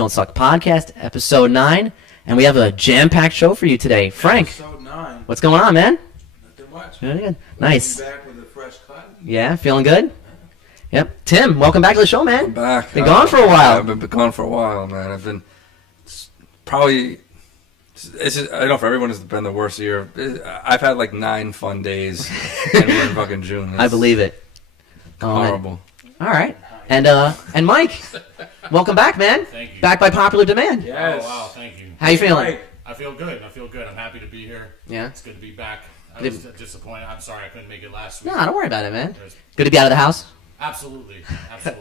Don't Suck podcast, episode 9, and we have a jam-packed show for you today. Frank, Episode 9. what's going on, man? Nothing much. Really good. Nice. Back with a fresh cut. Yeah, feeling good? Yep. Tim, welcome back to the show, man. I'm back. Been gone for a while. I've been gone for a while, man. I've been probably. It's just, I know for everyone it's been the worst year. I've had like 9 fun days, and we're in fucking June. I believe it. Horrible. All right. And Mike, welcome back, man. Thank you. Back by popular demand. Yes. Oh, wow, thank you. How you feeling? Right. I feel good. I'm happy to be here. Yeah. It's good to be back. I was disappointed. I'm sorry I couldn't make it last week. No, don't worry about it, man. It was- Good to be out of the house. Absolutely. You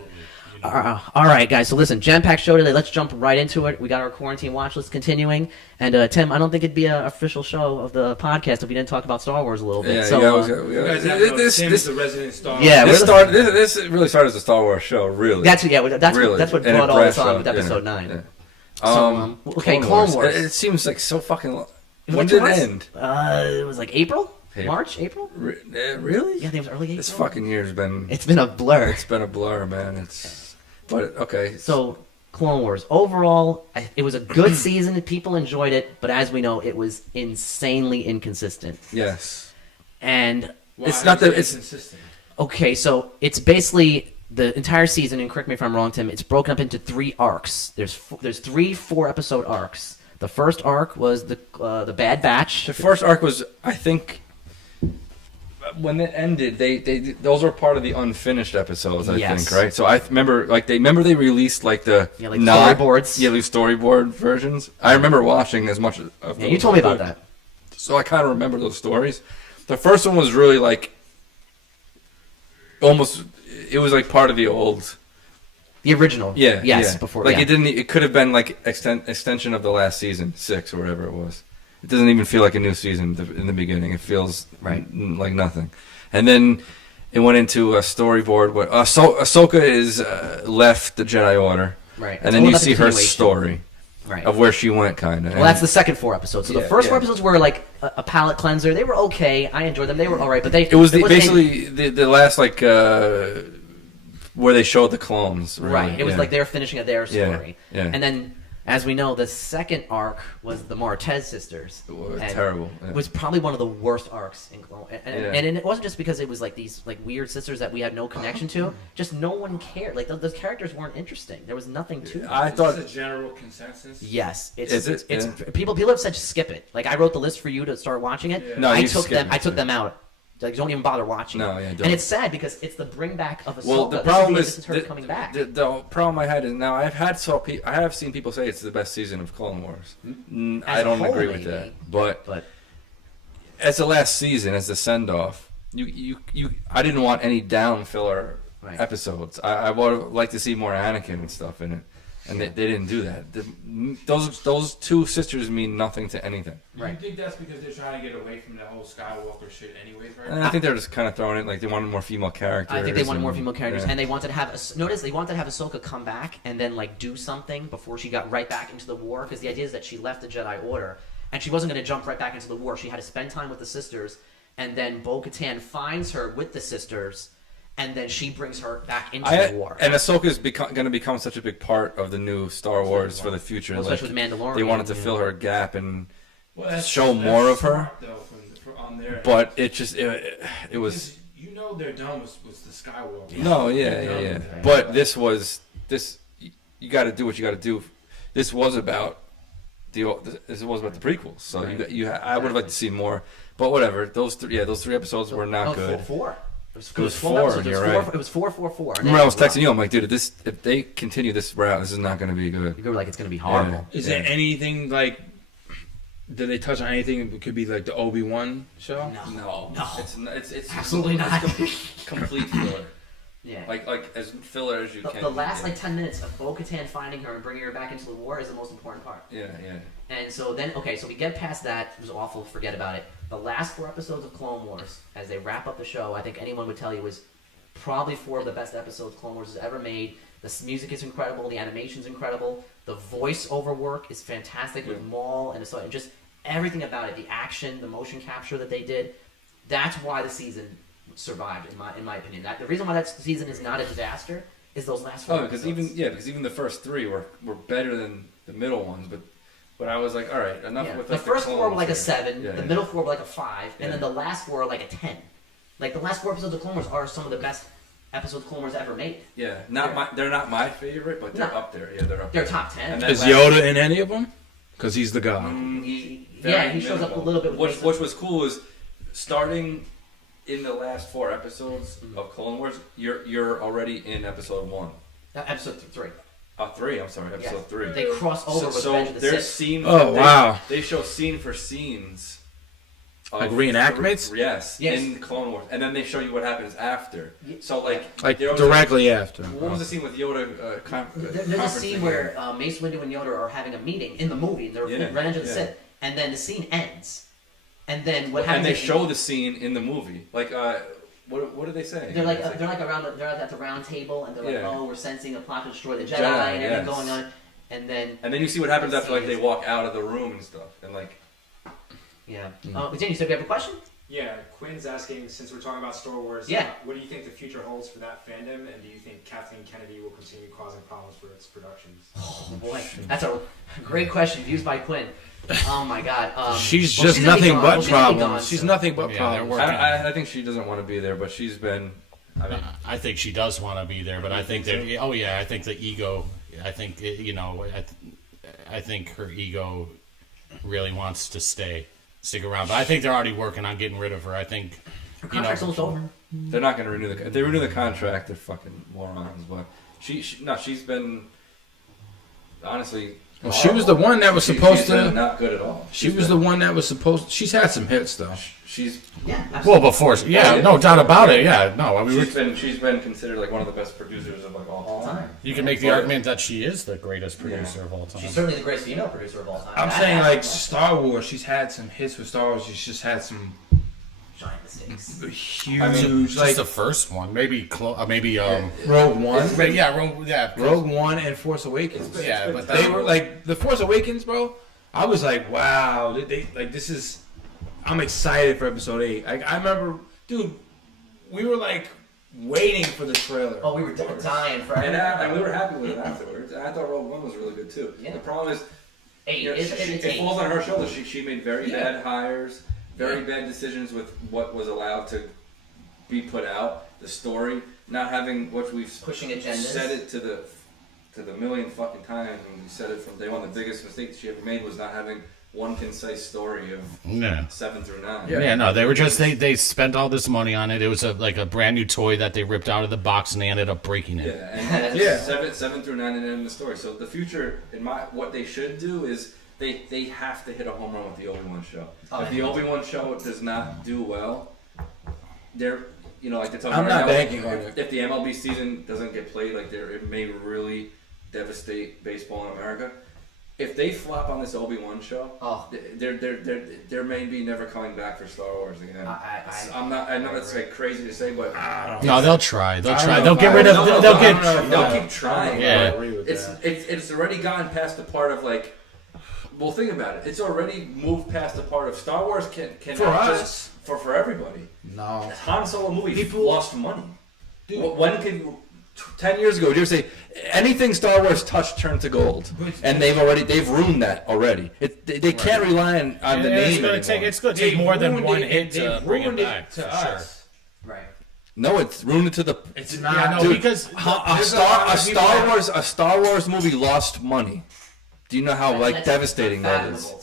know. All right, guys. So listen, jam-packed show today. Let's jump right into it. We got our quarantine watch list continuing. And Tim, I don't think it'd be an official show of the podcast if we didn't talk about Star Wars a little bit. Yeah, So, You guys have to know Tim is the resident star. Yeah, This really started as a Star Wars show, really. that's really. what And brought it all this branched on out, with episode 9. Yeah. So, okay, Clone Wars. It seems like so fucking long. It was When like 2 did it months? end? It was like April? April. March? April? Really? Yeah, I think it was early April. This fucking year's been. It's been a blur. It's been a blur, man. But okay. So, Clone Wars. Overall, it was a good season. People enjoyed it. But as we know, it was insanely inconsistent. Yes. And, It's not that it's consistent. okay, so it's basically the entire season, and correct me if I'm wrong, Tim, it's broken up into 3 arcs. There's 3 4-episode arcs. The first arc was the Bad Batch. The first arc was, I think, when it ended, they those were part of the unfinished episodes. I Yes. think, right? So I remember, they released like the storyboards. Yeah, like storyboard versions. I remember watching as much of. Yeah, those you told me as I about could. that. So I kind of remember those stories. The first one was really like almost. It was like part of the old. The original. Yeah. Yes. yeah. Before. Like yeah. it didn't. It could have been like extension of the last season, 6 or whatever it was. It doesn't even feel like a new season in the beginning. It feels Right. like nothing. And then it went into a storyboard where Ahsoka is left the Jedi Order, Right. and It's then all you about the see her continuation. story Right. of where she went, kind of. Well, that's the second 4 episodes. So the Yeah, first 4 yeah. episodes were like a palate cleanser. They were okay. I enjoyed them. They were all right, but It was wasn't basically the last where they showed the clones. Really. right. It was yeah. like they were finishing their Yeah, story. yeah. And then, as we know, the second arc was the Martez sisters. It was And terrible. Yeah. It was probably one of the worst arcs in Clone. And, Yeah. and it wasn't just because it was like these like weird sisters that we had no connection to. Just no one cared. Like those characters weren't interesting. There was nothing to them. I thought. Is this a general consensus? Yes, Is it? It's Yeah. people have said skip it. Like I wrote the list for you to start watching it. Yeah. No, I you took skip them. it, I took yeah. them out. Like don't even bother watching. No, it. yeah, don't. And it's sad because it's the bring back of Ahsoka. Well, the This problem this is her coming back. The problem I had is now I have seen people say it's the best season of Clone Wars. As I a don't whole, agree with maybe. that, but But as the last season, as the send off, I didn't want any down filler Right. episodes. I would like to see more Anakin and stuff in it, and they didn't do that. Those 2 sisters mean nothing to anything. Right. You think that's because they're trying to get away from that whole Skywalker shit anyways, right? And I think they're just kind of throwing it like they wanted more female characters. I think they wanted more female characters, yeah. and they wanted to have. Notice they wanted to have Ahsoka come back and then like do something before she got right back into the war. Because the idea is that she left the Jedi Order, and she wasn't going to jump right back into the war. She had to spend time with the sisters, and then Bo-Katan finds her with the sisters, and then she brings her back into the war. And Ahsoka is going to become such a big part of the new Star Wars for the future. Well, especially with Mandalorian. They wanted to you fill know. her gap and Well, show more of her. smart, though, on their But it just it was Because you know they're done with the Skywalker. no yeah. They're done. But this you got to do what you got to do. This was about the prequels. So I would have liked to see more. But whatever. Those 3 episodes were not good. 4. It was 4, 12 episodes. you're It was right. It was 4. Remember I was texting you. I'm like, dude, if they continue this route, this is not going to be good. You go like it's going to be horrible. Is there anything like? Did they touch on anything that could be like the Obi-Wan show? No. It's Absolutely not. complete filler. Yeah. Like as filler as you can. The last like 10 minutes of Bo-Katan finding her and bringing her back into the war is the most important part. Yeah. And so then, okay, so we get past that. It was awful. Forget about it. The last 4 episodes of Clone Wars, as they wrap up the show, I think anyone would tell you was probably 4 of the best episodes Clone Wars has ever made. The music is incredible. The animation's incredible. The voice-over work is fantastic with Maul and just everything about it. The action, the motion capture that they did. That's why the season survived, in my opinion. The reason why that season is not a disaster is those last 4 because episodes. even the first 3 were better than the middle ones, but I was like, all right, enough with the like, first the 4 were like a clones 7, here. the middle 4 were like a 5, and then the last 4 are like a 10. Like the last 4 episodes of Clone Wars are some of the best episodes Clone Wars ever made. Yeah, they're not my favorite, but they're up there. Yeah, they're up They're there. top 10. Is Yoda in any of them? Because he's the god. He shows up a little bit. Which was cool is starting in the last 4 episodes of Clone Wars. You're already in episode 1. Episode 3. 3. I'm sorry, episode 3. They cross over with so Revenge of the there's Sith. scenes. Oh, wow. They show scene for scenes. Like reenactments? Yes, in Clone Wars, and then they show you what happens after. So like directly after. What was the scene with Yoda? There's a scene where Mace Windu and Yoda are having a meeting in the movie. They're in Revenge of the Sith, and then the scene ends. And then what happens? And they show the scene in the movie. Like, what did they say? They're like around. They're at the round table, and they're like, "Oh, we're sensing a plot to destroy the Jedi, and everything going on." And then you see what happens after like they walk out of the room and stuff, and like. Yeah. Jen, you said we have a question? Yeah, Quinn's asking, since we're talking about Star Wars, what do you think the future holds for that fandom, and do you think Kathleen Kennedy will continue causing problems for its productions? Oh boy, that's a great question. Views by Quinn. Oh my God. She's just nothing but problems. She's nothing but Yeah, problems. I think she doesn't want to be there, but she's been. I think she does want to be there, but I think that. Oh yeah, I think the ego. I think I think her ego really wants to stick around. But I think they're already working on getting rid of her. I think her contract's almost over. They're not going to renew if they renew the contract, they're fucking morons. But she's been honestly. Well, she was the one that was supposed to. Not good at all. She was the one that was supposed. She's had some hits though. She's well before. Yeah, no doubt about it. Yeah, no. I mean, she's been considered like one of the best producers of like all time. You can make the argument that she is the greatest producer of all time. She's certainly the greatest female producer of all time. I'm saying like Star Wars. She's had some hits with Star Wars. She's just had some giant mistakes. Huge, like the first one, maybe Rogue One. Rogue One and Force Awakens. Yeah, but they were like the Force Awakens, bro. I was like, wow, they like this is. I'm excited for Episode 8. I remember, dude, we were like waiting for the trailer. Oh, we were dying for it. And we were happy with it afterwards. And I thought Rogue One was really good too. Yeah. The problem is, it falls on her shoulders. She made very bad hires, very bad decisions with what was allowed to be put out. The story, not having what we've pushing agendas. Said it to the million fucking times, and we said it from day one. The biggest mistake she ever made was not having one concise story of 7 through 9. Yeah, no, they were just they spent all this money on it. It was like a brand new toy that they ripped out of the box and they ended up breaking it. Yeah, and 7 through 9 and end the story. So the future, what they should do is they have to hit a home run with the Obi-Wan show. If the Obi-Wan show does not do well, they're like they're talking I'm about not banking on it. If the MLB season doesn't get played, like it may really devastate baseball in America. If they flop on this Obi-Wan show, they're maybe never coming back for Star Wars again. I know that's like crazy to say, but no, they'll try. They'll get rid of. They'll keep trying. Yeah, it's already gotten past the part of like. Well, think about it. It's already moved past the part of Star Wars can for us for everybody. No, Han Solo movie lost money. Dude. When can 10 years ago, did you ever say anything Star Wars touched turned to gold? And they've ruined that already. They can't rely on the name. It's going to take more than one hit to bring it back to us. Sure. Right. No, it's ruined it to the. It's not because a Star Wars movie lost money. Do you know how devastating that is?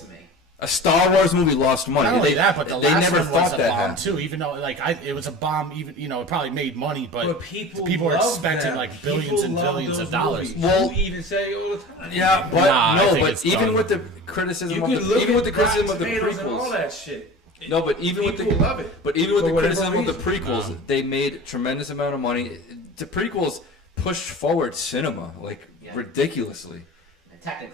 A Star Wars movie lost money. Not only that, but the last never one was thought a that bomb happened. too. Even though it was a bomb, it probably made money, but people were love expecting them. like billions and billions of dollars. Well, you even say all the time. Yeah, but even with the criticism of the prequels, and all that shit. No, but even with the love it. But even with the criticism of the prequels, they made a tremendous amount of money. The prequels pushed forward cinema ridiculously.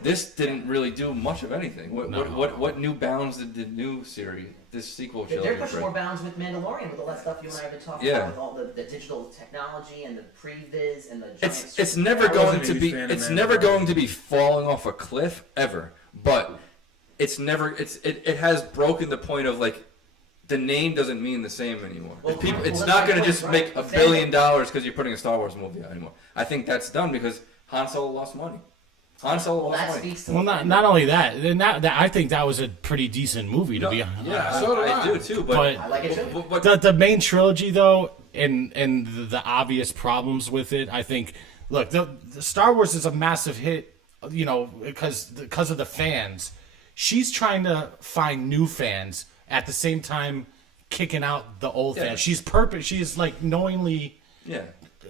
This didn't really do much of anything. What new bounds did the new series, this sequel trilogy They're pushing more bounds with Mandalorian, with all that stuff you and I have been talking about, with all the digital technology and the previs and the giant it's never going to be falling off a cliff ever, but it has broken the point of like the name doesn't mean the same anymore. Well, It's well, not that's going my to just point, make right? $1 billion because you're putting a Star Wars movie out anymore. I think that's done because Han Solo lost money. Han Solo Well, lost that money. speaks to Well, the not only that, then that I think that was a pretty decent movie to be honest. Yeah, so do I I. do too. But I like it too. But the main trilogy though, and the obvious problems with it, I think. Look, the Star Wars is a massive hit, you know, because of the fans. She's trying to find new fans at the same time kicking out the old Yeah. fans. She's like knowingly, yeah.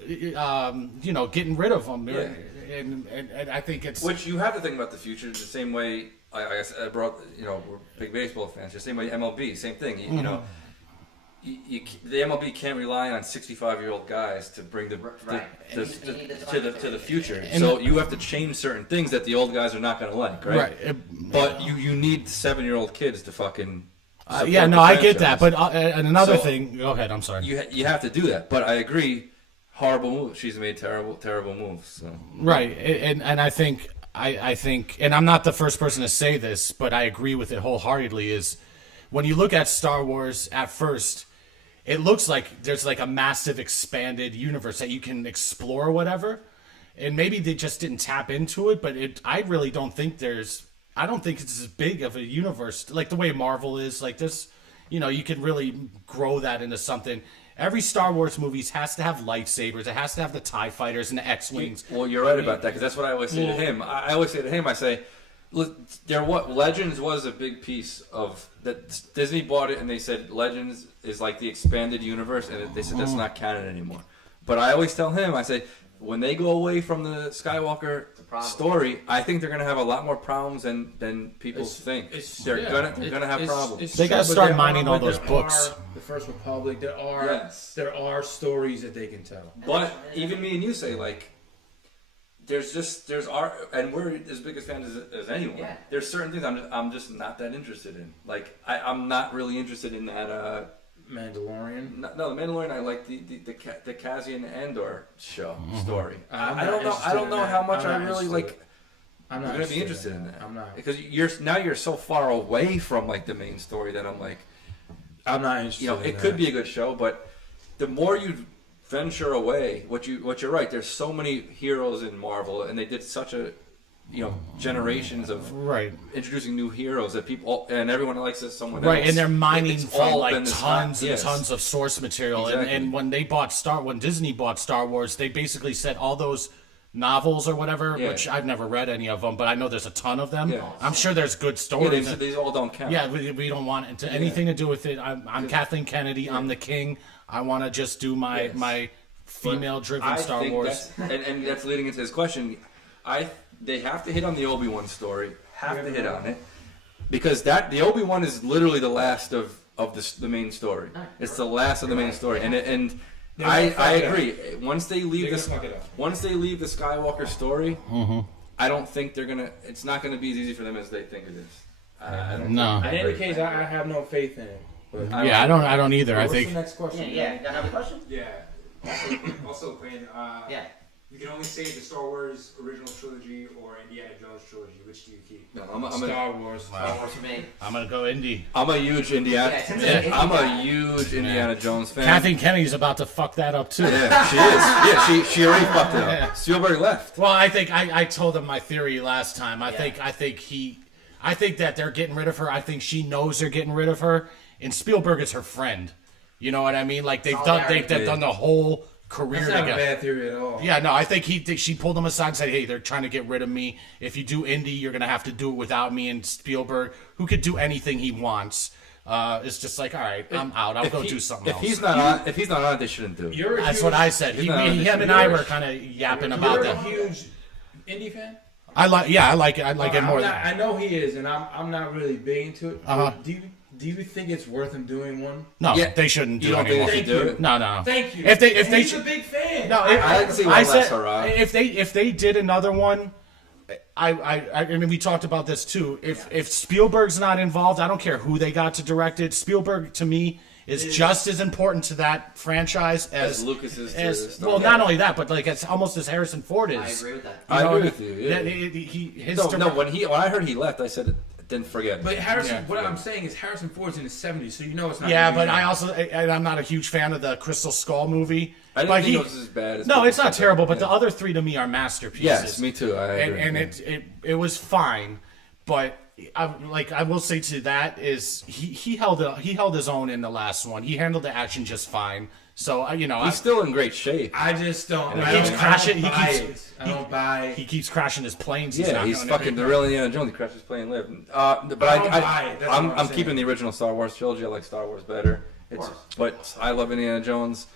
you know, getting rid of them. Yeah. And I think it's Which you have to think about the future the same way. I brought, you know, we're big baseball fans. The same way MLB, same thing. You know, the MLB can't rely on 65-year-old guys to bring the Right. the- And you need to the future. And So you have to change certain things that the old guys are not going to like, right? But you need 7-year-old kids to fucking. support yeah, no, the I get that. franchise. But and another So- thing, go ahead. I'm sorry. You have to do that. But I agree. Horrible move. She's made terrible moves. So. Right, and I think and I'm not the first person to say this, but I agree with it wholeheartedly. Is when you look at Star Wars at first, it looks like there's like a massive expanded universe that you can explore, whatever, and maybe they just didn't tap into it. But I really don't think I don't think it's as big of a universe like the way Marvel is. Like this, you know, you can really grow that into something. Every Star Wars movie has to have lightsabers. It has to have the TIE fighters and the X-wings. Well, you're right about that because that's what I always say to him. I always say to him, I say, look, Legends was a big piece of that. Disney bought it and they said Legends is like the expanded universe, and they said that's not canon anymore. But I always tell him, I say, when they go away from the Skywalker story, I think they're gonna have a lot more problems than people think. They're gonna have problems. They gotta start mining all those books. The First Republic. There are stories that they can tell. But even me and you say like, there's art, and we're as big as fans as anyone. Yeah. There's certain things I'm just not that interested in. Like I'm not really interested in that. Mandalorian. No, the Mandalorian. I like the Cassian Andor show story. I'm I not don't know. I interested don't in know that. how much I'm I not really interested. like. I'm You're not gonna be interested in that. I'm not. Because you're so far away from like the main story that I'm like, I'm not interested. you know, in it that. could be a good show, but the more you venture away, what you're right. There's so many heroes in Marvel, and they did such a, you know, generations of Right. introducing new heroes that people and everyone likes someone Right, else. and they're mining It's from all like been this tons and yes. tons of source material. Exactly. And when Disney bought Star Wars, they basically said all those novels or whatever, Yeah. which I've never read any of them, but I know there's a ton of them. Yeah. I'm sure there's good Yeah, stories. these all don't count. Yeah, we don't want it to anything to do with it. I'm Kathleen Kennedy. I'm the king. I want to just do my Yes. female-driven Star think Wars. and that's leading into his question. They have to hit on the Obi-Wan story. Have to hit on it because the Obi-Wan is literally the last of the main story. It's the last of the main story, and I agree. Once they leave once they leave the Skywalker story, I don't think they're gonna. It's not gonna be as easy for them as they think it is. I don't No. think- In any case, I have no faith in it. But Yeah, I don't either. I what's think the next question? Yeah. You have a question? Yeah. Also, Quinn, Yeah. you can only save the Star Wars original trilogy or Indiana Jones trilogy. Which do you keep? No, Star Wars. Star Wars for me. I'm gonna go indie. I'm a huge Indiana. Yeah. I'm a huge Indiana Jones fan. Kathleen Kennedy's about to fuck that up too. Yeah, she is. Yeah, she already fucked it up. Yeah. Spielberg left. Well, I think I told him my theory last time. I Yeah. think that they're getting rid of her. I think she knows they're getting rid of her, and Spielberg is her friend. You know what I mean? Like they've done the whole career That's not a together. bad theory at all. Yeah, no, I think she pulled him aside and said, "Hey, they're trying to get rid of me. If you do indie, you're gonna have to do it without me." And Spielberg, who could do anything he wants, is just like, "All right, I'm out. I'll go do something if else." If he's not on it, they shouldn't do it. You're a That's huge, what I said. Him and I were kind of yapping about You're a that. huge indie fan. I like it. I like it more. I know he is, and I'm not really big into it. Uh-huh. Do you think it's worth him doing one? No, Yeah. they shouldn't You do don't anymore. think they should do it? No. Thank you. If they And he's should, a big fan. no. I like to see one I last said hurrah. if they did another one, I mean we talked about this too. If Spielberg's not involved, I don't care who they got to direct it. Spielberg to me is just as important to that franchise As Lucas is to Star well, Wars. not only that, but like it's almost as Harrison Ford is. I agree with that. I You know, agree with you. Yeah. His No, when I heard he left, I said then forget. But Harrison, Yeah. what I'm saying is Harrison Ford's in his 70s, so you know it's not. Yeah, gonna be but good. I'm not a huge fan of the Crystal Skull movie. I didn't But think it was as bad as no, people it's not said. terrible. But Yeah. the other three to me are masterpieces. Yes, me too. I agree. and Yeah. it was fine, but I will say to that is he held his own in the last one. He handled the action just fine. So He's still in great shape. I just don't. He I keeps don't- crashing- I don't he buy keeps- it. I don't buy. he keeps crashing his planes. Yeah, he's fucking the real Indiana Jones. He crashes playing live. But I don't buy it. That's what I'm I'm saying. keeping the original Star Wars trilogy. I like Star Wars better. But I love Indiana Jones.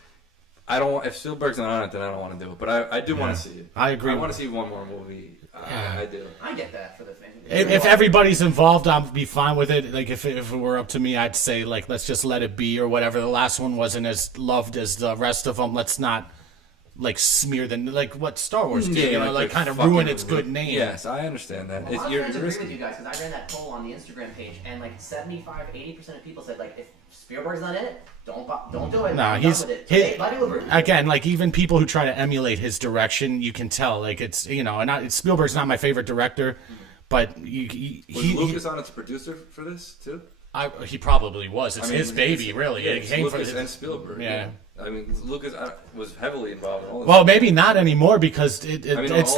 I don't. If Spielberg's not on it, then I don't want to do it. But I do want to see it. I agree I with want to see one more movie. I do. I get that for the thing. If everybody's involved, I'd be fine with it. Like if it were up to me, I'd say like let's just let it be or whatever. The last one wasn't as loved as the rest of them. Let's not like smear the like what Star Wars did. Like kind of ruin its good name. Yes, I understand that. Well, It's, my you're friends agree risky. with you guys because I ran that poll on the Instagram page, and like 75-80% of people said like if Spielberg's not in it, don't do it. Nah, I'm he's done with it. So, a lot of people agree. again like even people who try to emulate his direction, you can tell like it's and Spielberg's not my favorite director, but Was Lucas on as producer for this too? he probably was. It's his baby, really. Yeah, It it's came Lucas from and Spielberg. Yeah. I mean, Lucas was heavily involved in all this. Well, maybe not anymore because it's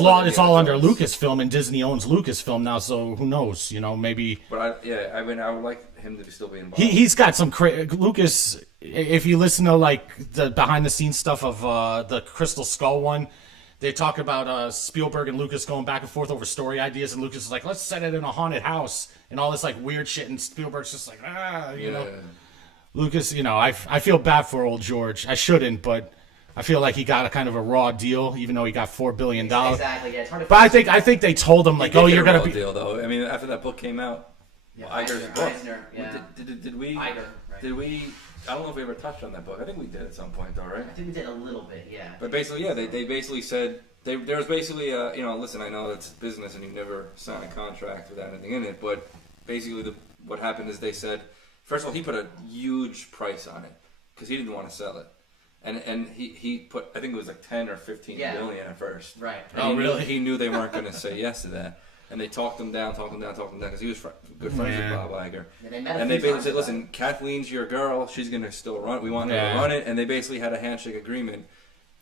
all of it's all under Indiana Jones. Lucasfilm and Disney owns Lucasfilm now. So who knows? Maybe But I would like him to still be involved. he's got some Lucas. If you listen to like the behind the scenes stuff of the Crystal Skull one, they talk about Spielberg and Lucas going back and forth over story ideas, and Lucas is like, let's set it in a haunted house and all this like weird shit, and Spielberg's just like you know. Lucas, I feel bad for old George. I shouldn't, but I feel like he got a kind of a raw deal, even though he got $4 billion. Exactly. Yeah, it's hard to. But I think they told him like, He did oh, get you're a gonna raw be. deal though. I mean, after that book came out, Iger's book. Eisner, yeah. Did we? Iger, right. Did we? I don't know if we ever touched on that book. I think we did at some point, though, right? I think we did a little bit, yeah. But basically, yeah, they basically said there was basically listen, I know it's business and you never sign a contract without anything in it, but basically what happened is they said, first of all, he put a huge price on it because he didn't want to sell it, and he put, I think it was like 10 or 15 million at first. Right. And he knew they weren't going to say yes to that. And they talked him down because he was good friends with Bob Iger. And they basically said, listen, Kathleen's your girl. She's going to still run it. We want her to run it. And they basically had a handshake agreement.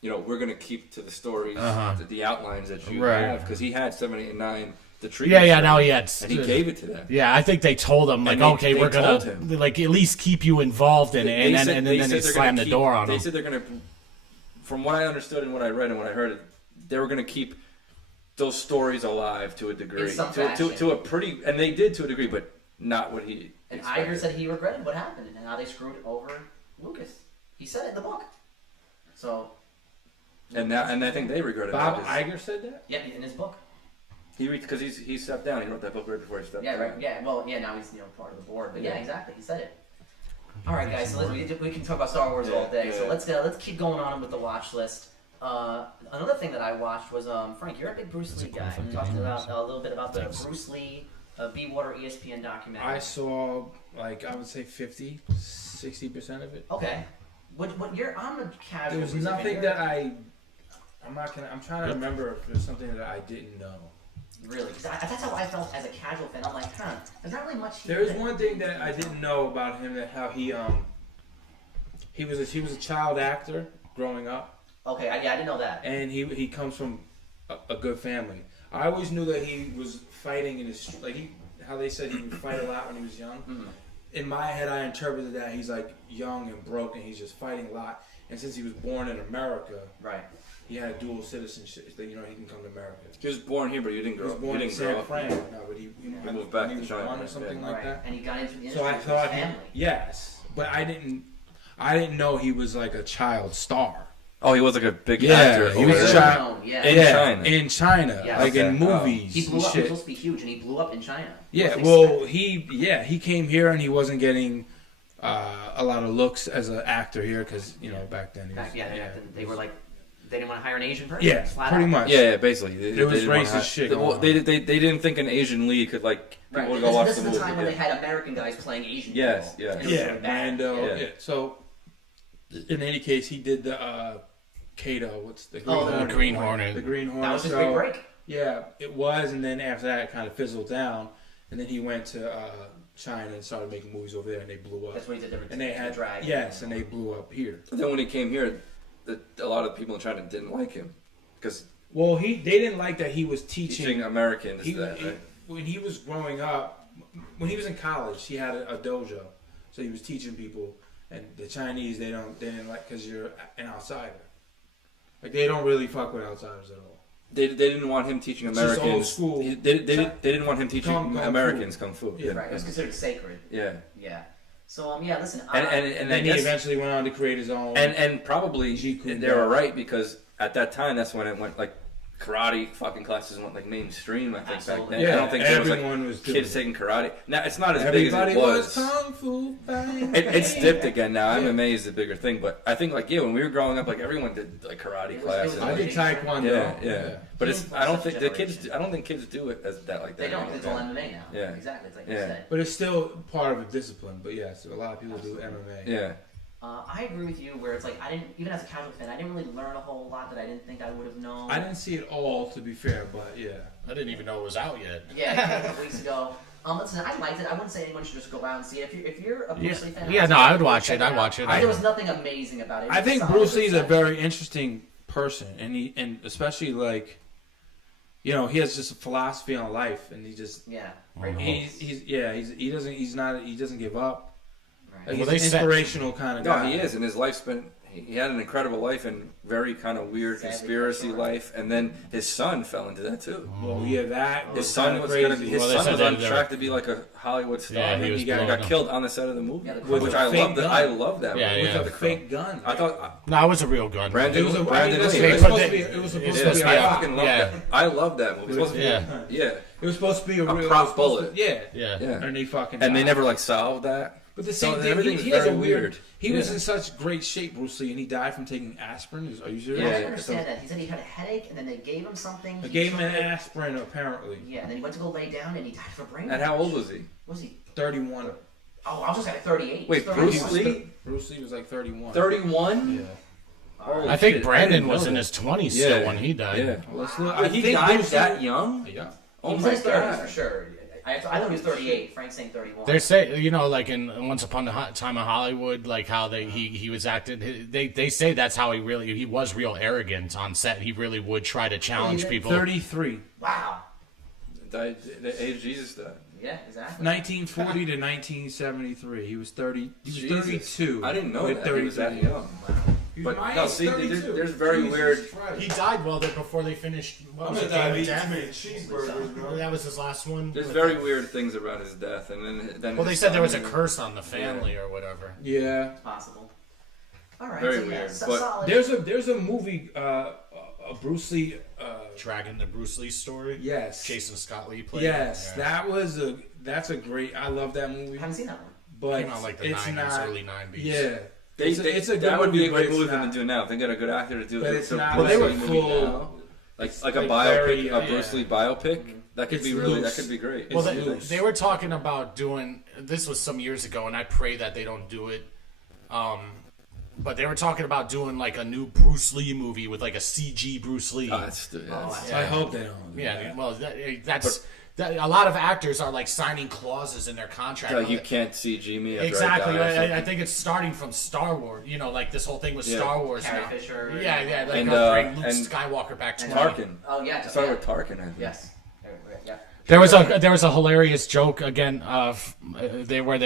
We're going to keep to the stories, the outlines that you have. Because he had 7, 8, and 9, the treatment. Yeah, now he had. And he gave it to them. Yeah, I think they told him like, okay, we're gonna like at least keep you involved in it, and then they slammed the door on him. They said they're going to, from what I understood and what I read and what I heard, they were going to keep those stories alive to a degree, to a pretty, and they did to a degree, but not what he. And expected. Iger said he regretted what happened and how they screwed over Lucas. He said it in the book. And I think they regretted. Bob that Iger said that. Yeah, in his book. Because he stepped down. He wrote that book right before he stepped down. Yeah, right. Yeah. Well, yeah. Now he's part of the board. But yeah, exactly. He said it. All right, guys. So we can talk about Star Wars all day. So let's keep going on with the watch list. Another thing that I watched was Frank. You're a big Bruce Lee guy. We talked about a little bit about the Bruce Lee Be Water ESPN documentary. I saw I would say 50, 60% of it. Okay. I'm a casual. There's Bruce Lee nothing fan. that I'm trying to remember if there's something that I didn't know. Really, 'cause that's how I felt as a casual fan. I'm like, there's not really much. There is one thing that I didn't know about him, that how he was a child actor growing up. Okay, I didn't know that. And he comes from a good family. I always knew that he was fighting in his how they said he would fight a lot when he was young. Mm-hmm. In my head, I interpreted that he's like young and broke, and he's just fighting a lot. And since he was born in America, right, he had dual citizenship. He can come to America. He was born here, but you didn't grow up. He was born in San Fran. No, but he moved back to was China one or something like that. And he got into the industry So I with thought, his family. yes, but I didn't know he was like a child star. Oh, he was like a big actor. He was a child China. In China, Yeah. like in movies. He blew and up. He was shit. supposed to be huge, and he blew up in China. Yeah, well, he came here and he wasn't getting a lot of looks as an actor here because back then Back then they were like they didn't want to hire an Asian person. Yeah, flat pretty out. much. Yeah, basically. It was racist shit. They didn't think an Asian lead could people Right. would go watch This the is movie. the time when they had American guys playing Asian Yes, people. yeah. And it was really bad. Brando. Yeah. So, in any case, he did the Kato. What's the Green Hornet? The Green Hornet. That was his big break. Yeah, it was, and then after that, it kind of fizzled down. and then he went to China and started making movies over there, and they blew up. That's when he did And they had drag. yes, and they blew up here. But then when he came here, a lot of people in China didn't like him because Well, they didn't like that he was teaching Americans right? When he was growing up, when he was in college, he had a dojo, so he was teaching people. And the Chinese, they didn't like because you're an outsider. Like they don't really fuck with outsiders at all. They didn't want him teaching Americans. Just old school. They didn't want him teaching Kung Americans kung fu. Yeah. Right, it was considered sacred. Yeah. Yeah. So yeah, listen. And then he eventually went on to create his own. And probably Jeet-Kune they were right because at that time that's when it went like karate fucking classes went like mainstream. I think back then. Yeah, I don't think there was everyone was kids taking karate. Now it's not as Everybody big as it was. kung fu fighting. It's dipped again now. Yeah. MMA is the bigger thing, but I think like when we were growing up, like everyone did like karate classes. I did taekwondo. Yeah. But it's I don't think kids do it as that like that. They don't. anymore. It's all MMA now. Yeah. Exactly. It's like you Yeah. said. But it's still part of a discipline. But yes, a lot of people do MMA. Yeah. I agree with you where it's like I didn't, even as a casual fan, I didn't really learn a whole lot that I didn't think I would have known. I didn't see it all, to be fair, but yeah. I didn't even know it was out yet. Yeah, a couple weeks ago. Listen, I liked it. I wouldn't say anyone should just go out and see it. If you're a Bruce Lee fan, I would watch it. I'd watch it. There was nothing amazing about it. I think Bruce Lee's a very interesting person, and especially like, he has just a philosophy on life, and he just he doesn't give up. Right. Like, he's an inspirational kind of guy. No, he is, and his life's been. He had an incredible life and very kind of weird Sadly, conspiracy life, and then his son fell into that too. Well, yeah, that His son was crazy. going to be. His son was on track to be like a Hollywood star. Yeah, and he was he got blown killed on the set of the movie, Yeah, with which a I fake love. gun. I love that. Yeah, movie. yeah. with a fake gun. I thought No, it was a real gun. Brandon. It was Brandon. it was Lee. supposed to be. It was supposed to be. I a fucking prop. love that. I love that movie. It was supposed to be. Yeah. Yeah. It was supposed to be a real prop it was supposed bullet. to- yeah. Yeah. Yeah. And they fucking. And they died. never like solved that. But the So same thing, everything's he has a very weird. He was Yeah. in such great shape, Bruce Lee, and he died from taking aspirin. Are you serious? I Yeah, didn't understand that. He said he had a headache, and then they gave him something. They He gave him an tried- aspirin, apparently. Yeah, and then he went to go lay down, and he died of a brain. And how old was he? Was he? 31. Oh, I was just at 38. Wait, 31. Bruce Lee? Bruce Lee was like 31. 31. Yeah. I think Shit, I Brandon didn't was know in that. his 20s Yeah. still when he died. Yeah. Well, let's look. Wait, he died that young? Yeah. Oh He was my in his 30s god. for sure. I thought he was 38. Frank's saying 31. They say, like in Once Upon a Time in Hollywood, like how he was acted. They say that's how he was real arrogant on set. He really would try to challenge people. 33. Wow. Died the age Jesus died. Yeah, exactly. 1940 to 1973. He was 30. He was Jesus. 32. I didn't know with that he was that 33. young. He was But my no, age, see, 32. there's very Jesus weird. Christ. He died before they finished. What was it? cheeseburgers, bro. That was his last one. There's very weird things about his death, and then. Well, they his said there was a son- curse on the family or whatever. Yeah. It's possible. All right. Very so, yeah, weird, so but solid. There's a movie, a Bruce Lee. Dragging the Bruce Lee story. Yes. Jason Scott Lee played. Yes, it. Yeah. that's a great. I love that movie. I haven't seen that one. But Came out like the it's 90s, not. early 90s. Yeah. They, It's a good that would be a movie, great but it's movie for them not- to do now. If they got a good actor to do But the it's the not Bruce like Lee a movie full- now. Like a like biopic, very, a Bruce Lee biopic. That could It's be really. loose. That could be great. Well, It's loose. they were talking about doing this was some years ago, and I pray that they don't do it. But they were talking about doing like a new Bruce Lee movie with like a CG Bruce Lee. Oh, that's I hope they don't. do Yeah, that. well, a lot of actors are like signing clauses in their contract. like you can't CG me. after Exactly. I die or I something. think it's starting from Star Wars. Like this whole thing with Yeah. Star Wars Carrie now. Fisher. Yeah, like And, bring Luke and Skywalker back to Tarkin. Oh yeah. Started yeah. with Tarkin. I think. Yes. Yeah. There was a hilarious joke again of they were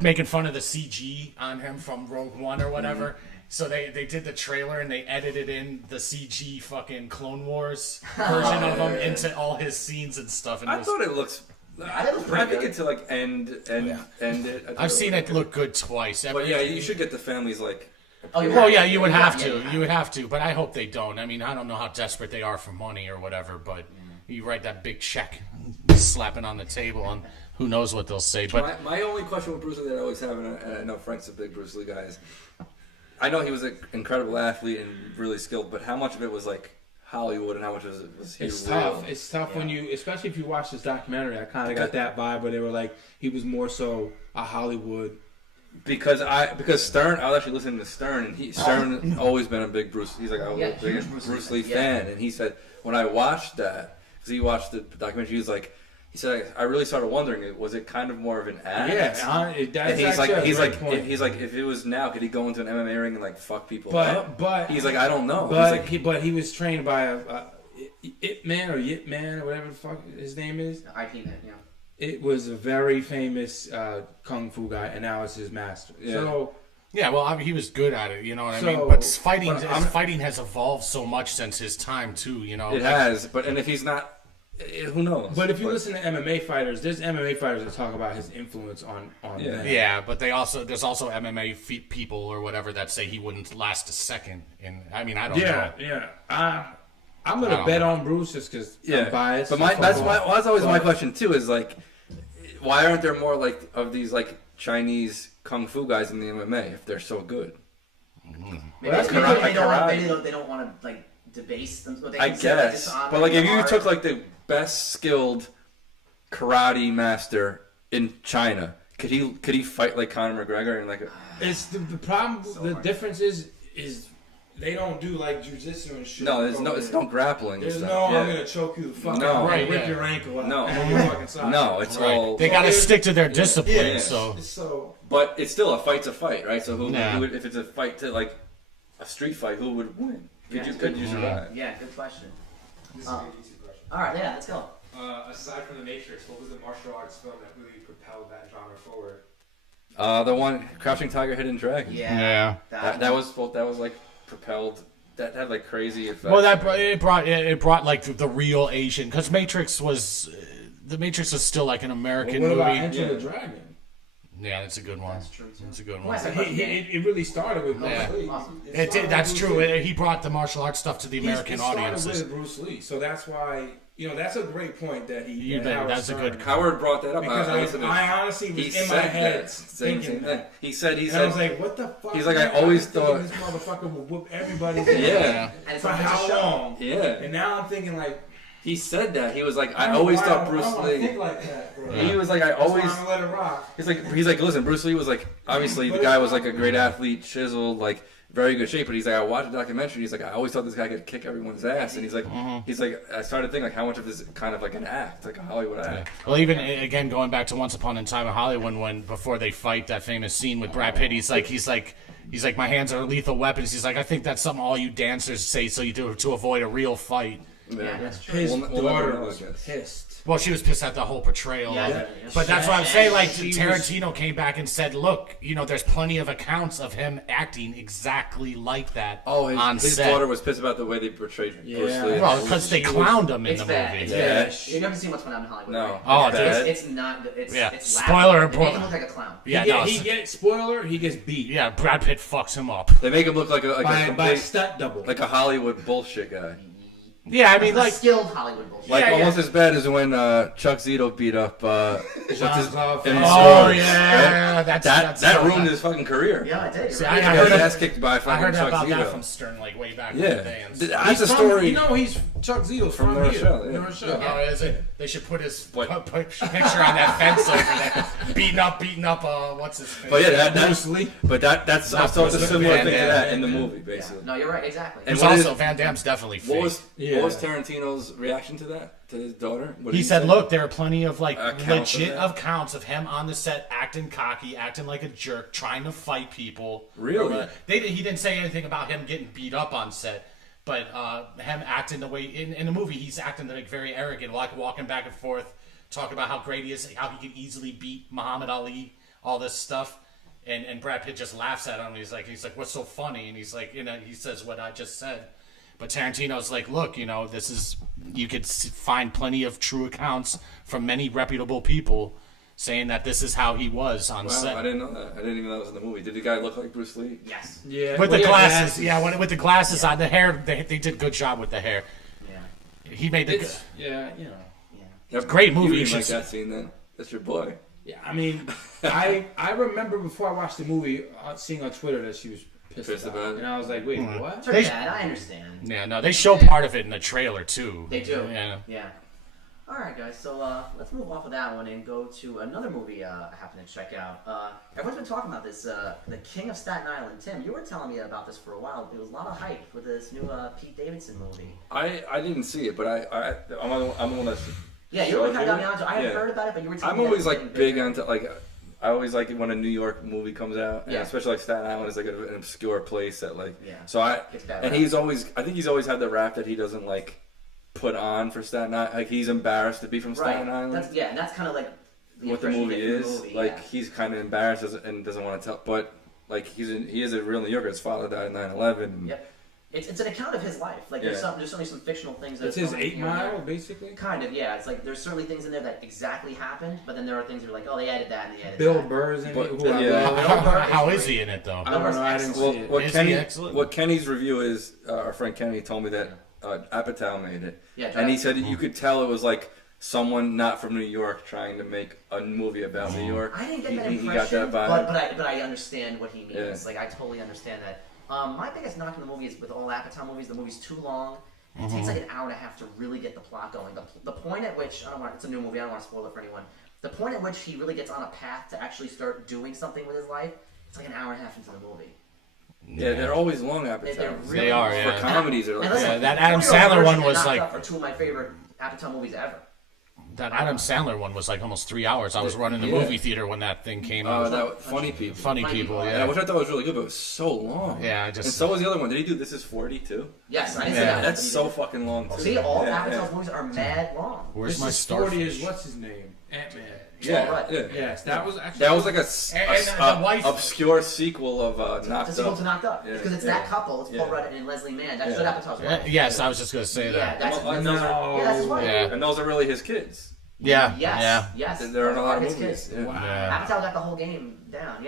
making fun of the CG on him from Rogue One or whatever. So they did the trailer and they edited in the CG fucking Clone Wars version of him into all his scenes and stuff. And I thought it looks. I think it was pretty I think good. it to like end it. I've seen it look good twice. But yeah, you should get the families like. Oh, you Well, have yeah, to. you would have Yeah, to. yeah. You would have to. But I hope they don't. I mean, I don't know how desperate they are for money or whatever. But you write that big check, slap it on the table, and who knows what they'll say. But My only question with Bruce Lee that I always have, and I know Frank's a big Bruce Lee guy, is I know he was an incredible athlete and really skilled, but how much of it was like Hollywood and how much was he It's real? tough. It's tough when you, especially if you watch this documentary. I kind of got that vibe where they were like, he was more so a Hollywood. Because Stern, I was actually listening to Stern, and Stern always been a big Bruce. He's like, I was Yeah, a big huge Bruce Lee yeah. fan, and he said when I watched that, because he watched the documentary, he was like, He said, I really started wondering, was it kind of more of an act? Yeah, that's and he's point. if it was now, could he go into an MMA ring and like fuck people but, up? But he's like, I don't know. But he was trained by a Ip Man or Yip Man or whatever the fuck his name is. IP Man, yeah. It was a very famous kung fu guy, and now it's his master. Yeah. So. Yeah, well, I mean, he was good at it, you know what I mean? But fighting has evolved so much since his time, too, you know? It has, and if he's not, who knows? But if you listen to MMA fighters, there's MMA fighters that talk about his influence on them. Yeah, but there's also MMA people or whatever that say he wouldn't last a second. And I mean, I don't know. Yeah. I'm gonna bet on Bruce just because I'm biased. But that's always my question too. Is like, why aren't there more like of these like Chinese kung fu guys in the MMA if they're so good? Maybe they don't want to like debase them. I guess, but like if you took like the best skilled karate master in China, could he fight like Conor McGregor and like? It's the problem. The difference is they don't do like jujitsu and shit. No, it's no grappling. There's no, I'm gonna choke you the fuck out. Rip your ankle out. No, it's all. They gotta stick to their discipline. So, but it's still a fight's a fight, right? So who would, if it's a fight to like a street fight, who would win? Could you survive? Yeah, good question. This is a good easy question. All right, yeah, let's go. Aside from The Matrix, what was the martial arts film that really propelled that genre forward? The one Crouching Tiger, Hidden Dragon. Yeah. That was like propelled. That had like crazy effects. Well, it brought like the real Asian, because The Matrix was still like an American movie. About Enter the Dragon? Yeah, that's a good one. That's true too. That's a good one. It really started with Bruce Lee. Awesome. That's true. He brought the martial arts stuff to the American audiences. It started with Bruce Lee, so that's why that's a great point that he. That's a good. Howard brought that up because I honestly was in my head thinking that. He said. I was like, what the fuck? He's like, I always thought this motherfucker would whoop everybody. Yeah. And it's for how long? Yeah. And now I'm thinking like. He said that. He was like, I always thought Bruce Lee. Think like that, bro. He was like, I always. That's why I'm gonna let it rock. He's like, listen, Bruce Lee was like, obviously the guy was like a great athlete, chiseled, like very good shape. But he's like, I watched a documentary. He's like, I always thought this guy could kick everyone's ass. And he's like, I started thinking like, how much of this is kind of like an act, like a Hollywood act. Well, even again going back to Once Upon a Time in Hollywood, when before they fight that famous scene with Brad Pitt, he's like, my hands are lethal weapons. He's like, I think that's something all you dancers say so you do to avoid a real fight. Yeah, that's true. His daughter was pissed. Well, she was pissed at the whole portrayal of it. But that's what I'm saying. Like, Tarantino came back and said, look, there's plenty of accounts of him acting exactly like that on his set. daughter was pissed about the way they portrayed Bruce Lee. Well, because they clowned him in the bad. movie. It's bad. You never seen What's Going On in Hollywood. No. Right? Oh, it's not good. It's spoiler. They make him look like a clown. Yeah, he gets spoiler. He gets beat. Yeah, Brad Pitt fucks him up. They make him look like by stunt double, like a Hollywood bullshit guy. Yeah, I mean, like skilled Hollywood bullshit. Like almost as bad as when Chuck Zito beat up that ruined his fucking career. Yeah, it did. See, right. I heard his ass kicked by fucking I heard Chuck about Zito. that from Stern, like way back in the day. That's a story. He's Chuck Zito's from New here. Rochelle. New Rochelle. Oh, is it? They should put his picture on that fence over there, beating up. What's his face? But yeah, Bruce Lee. But that's also a similar thing to that in the movie, basically. No, you're right. Exactly. And also Van Damme's definitely fake. What was Tarantino's reaction to that? To his daughter? He said, "Look, there are plenty of like accounts legit accounts of him on the set acting cocky, acting like a jerk, trying to fight people." Really? He didn't say anything about him getting beat up on set, but him acting the way in the movie, he's acting like very arrogant, like walking back and forth, talking about how great he is, how he could easily beat Muhammad Ali, all this stuff. And Brad Pitt just laughs at him. He's like, "What's so funny?" And he's like, he says what I just said. But Tarantino's like, look, this is, you could find plenty of true accounts from many reputable people saying that this is how he was on set. I didn't know that. I didn't even know that was in the movie. Did the guy look like Bruce Lee? Yes. Yeah. With the glasses. Yeah, with the glasses on. The hair, they did a good job with the hair. Yeah. He made the... That's great movie. You didn't like that scene then? That's your boy. Yeah, I mean, I remember before I watched the movie, seeing on Twitter that she was pissed about it. And I was like, wait, what? It's her dad, I understand. Yeah, no, they show part of it in the trailer, too. They do. Yeah. All right, guys, so let's move off of that one and go to another movie I happened to check out. Everyone's been talking about this, The King of Staten Island. Tim, you were telling me about this for a while. There was a lot of hype with this new Pete Davidson movie. I didn't see it, but I'm the one that's Yeah, you were kind of got me onto. I hadn't heard about it, but you were. I'm always like big onto like. I always like it when a New York movie comes out, and especially like Staten Island is like an obscure place that like. Yeah. So he's always. I think he's always had the rap that he doesn't like put on for Staten Island. Like he's embarrassed to be from Staten Island. And that's kind of like what the movie is. Like he's kind of embarrassed and doesn't want to tell, but like he is a real New Yorker. His father died in 9/11. Yep. It's an account of his life. Like there's certainly some fictional things. It's his 8 Mile, basically. Kind of, yeah. It's like there's certainly things in there that exactly happened, but then there are things that are like, oh, they added that and they added Bill that. Burr's in it. How is he in it though? I don't know. I didn't see it. What Kenny's review is, our friend Kenny told me that Apatow made it, and he said you could tell it was like someone not from New York trying to make a movie about New York. I didn't get that impression, he got that vibe. but I understand what he means. Yeah. Like I totally understand that. My biggest knock on the movie is with all Apatow movies, the movie's too long. It takes like an hour and a half to really get the plot going. The point at which, it's a new movie, I don't want to spoil it for anyone. The point at which he really gets on a path to actually start doing something with his life, it's like an hour and a half into the movie. Yeah, they're always long Apatow. They are, yeah. For comedies, they're like that Adam Sandler one was like... are two of my favorite Apatow movies ever. That Adam Sandler one was like almost 3 hours. I was running the movie theater when that thing came out. Funny People. Funny People, yeah. Which I thought was really good, but it was so long. Yeah, And so was the other one. Did he do This Is 40 too? Yes, I didn't see that. That's so fucking long too. See, all Apatow's movies are mad long. Where's my This is Starfish? 40 is what's his name? Ant-Man. Yeah, Yes, that was actually... That was like a obscure sequel of Knocked Up. It's a sequel to Knocked Up. Because it's that couple, it's Paul Rudd and Leslie Mann. That's Judd Apatow's wife. Yes, I was just going to say that. That's his wife. And those are really his kids. Yeah. Yes. They're in a lot of movies. Wow. Apatow got the whole game down,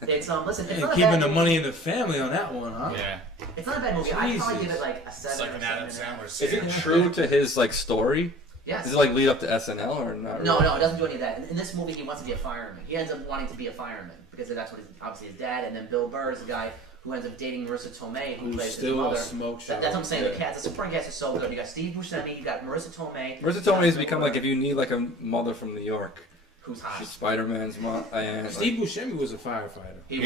It's listen, it's not keeping the money in the family on that one, huh? Yeah. It's not a bad movie. I'd probably give it like a 7. It's like an Adam Sandler. Is it true to his like story? Yes. Does it like lead up to SNL or not? No, it doesn't do any of that. In this movie, he wants to be a fireman. He ends up wanting to be a fireman because that's what obviously his dad. And then Bill Burr is the guy who ends up dating Marissa Tomei, who plays his mother. A smoke show. That's what I'm saying. The supporting cast is so good. You got Steve Buscemi, you got Marissa Tomei. Marissa Tomei has become like if you need like a mother from New York. Who's hot? She's Spider-Man's mom. Steve Buscemi was a firefighter. He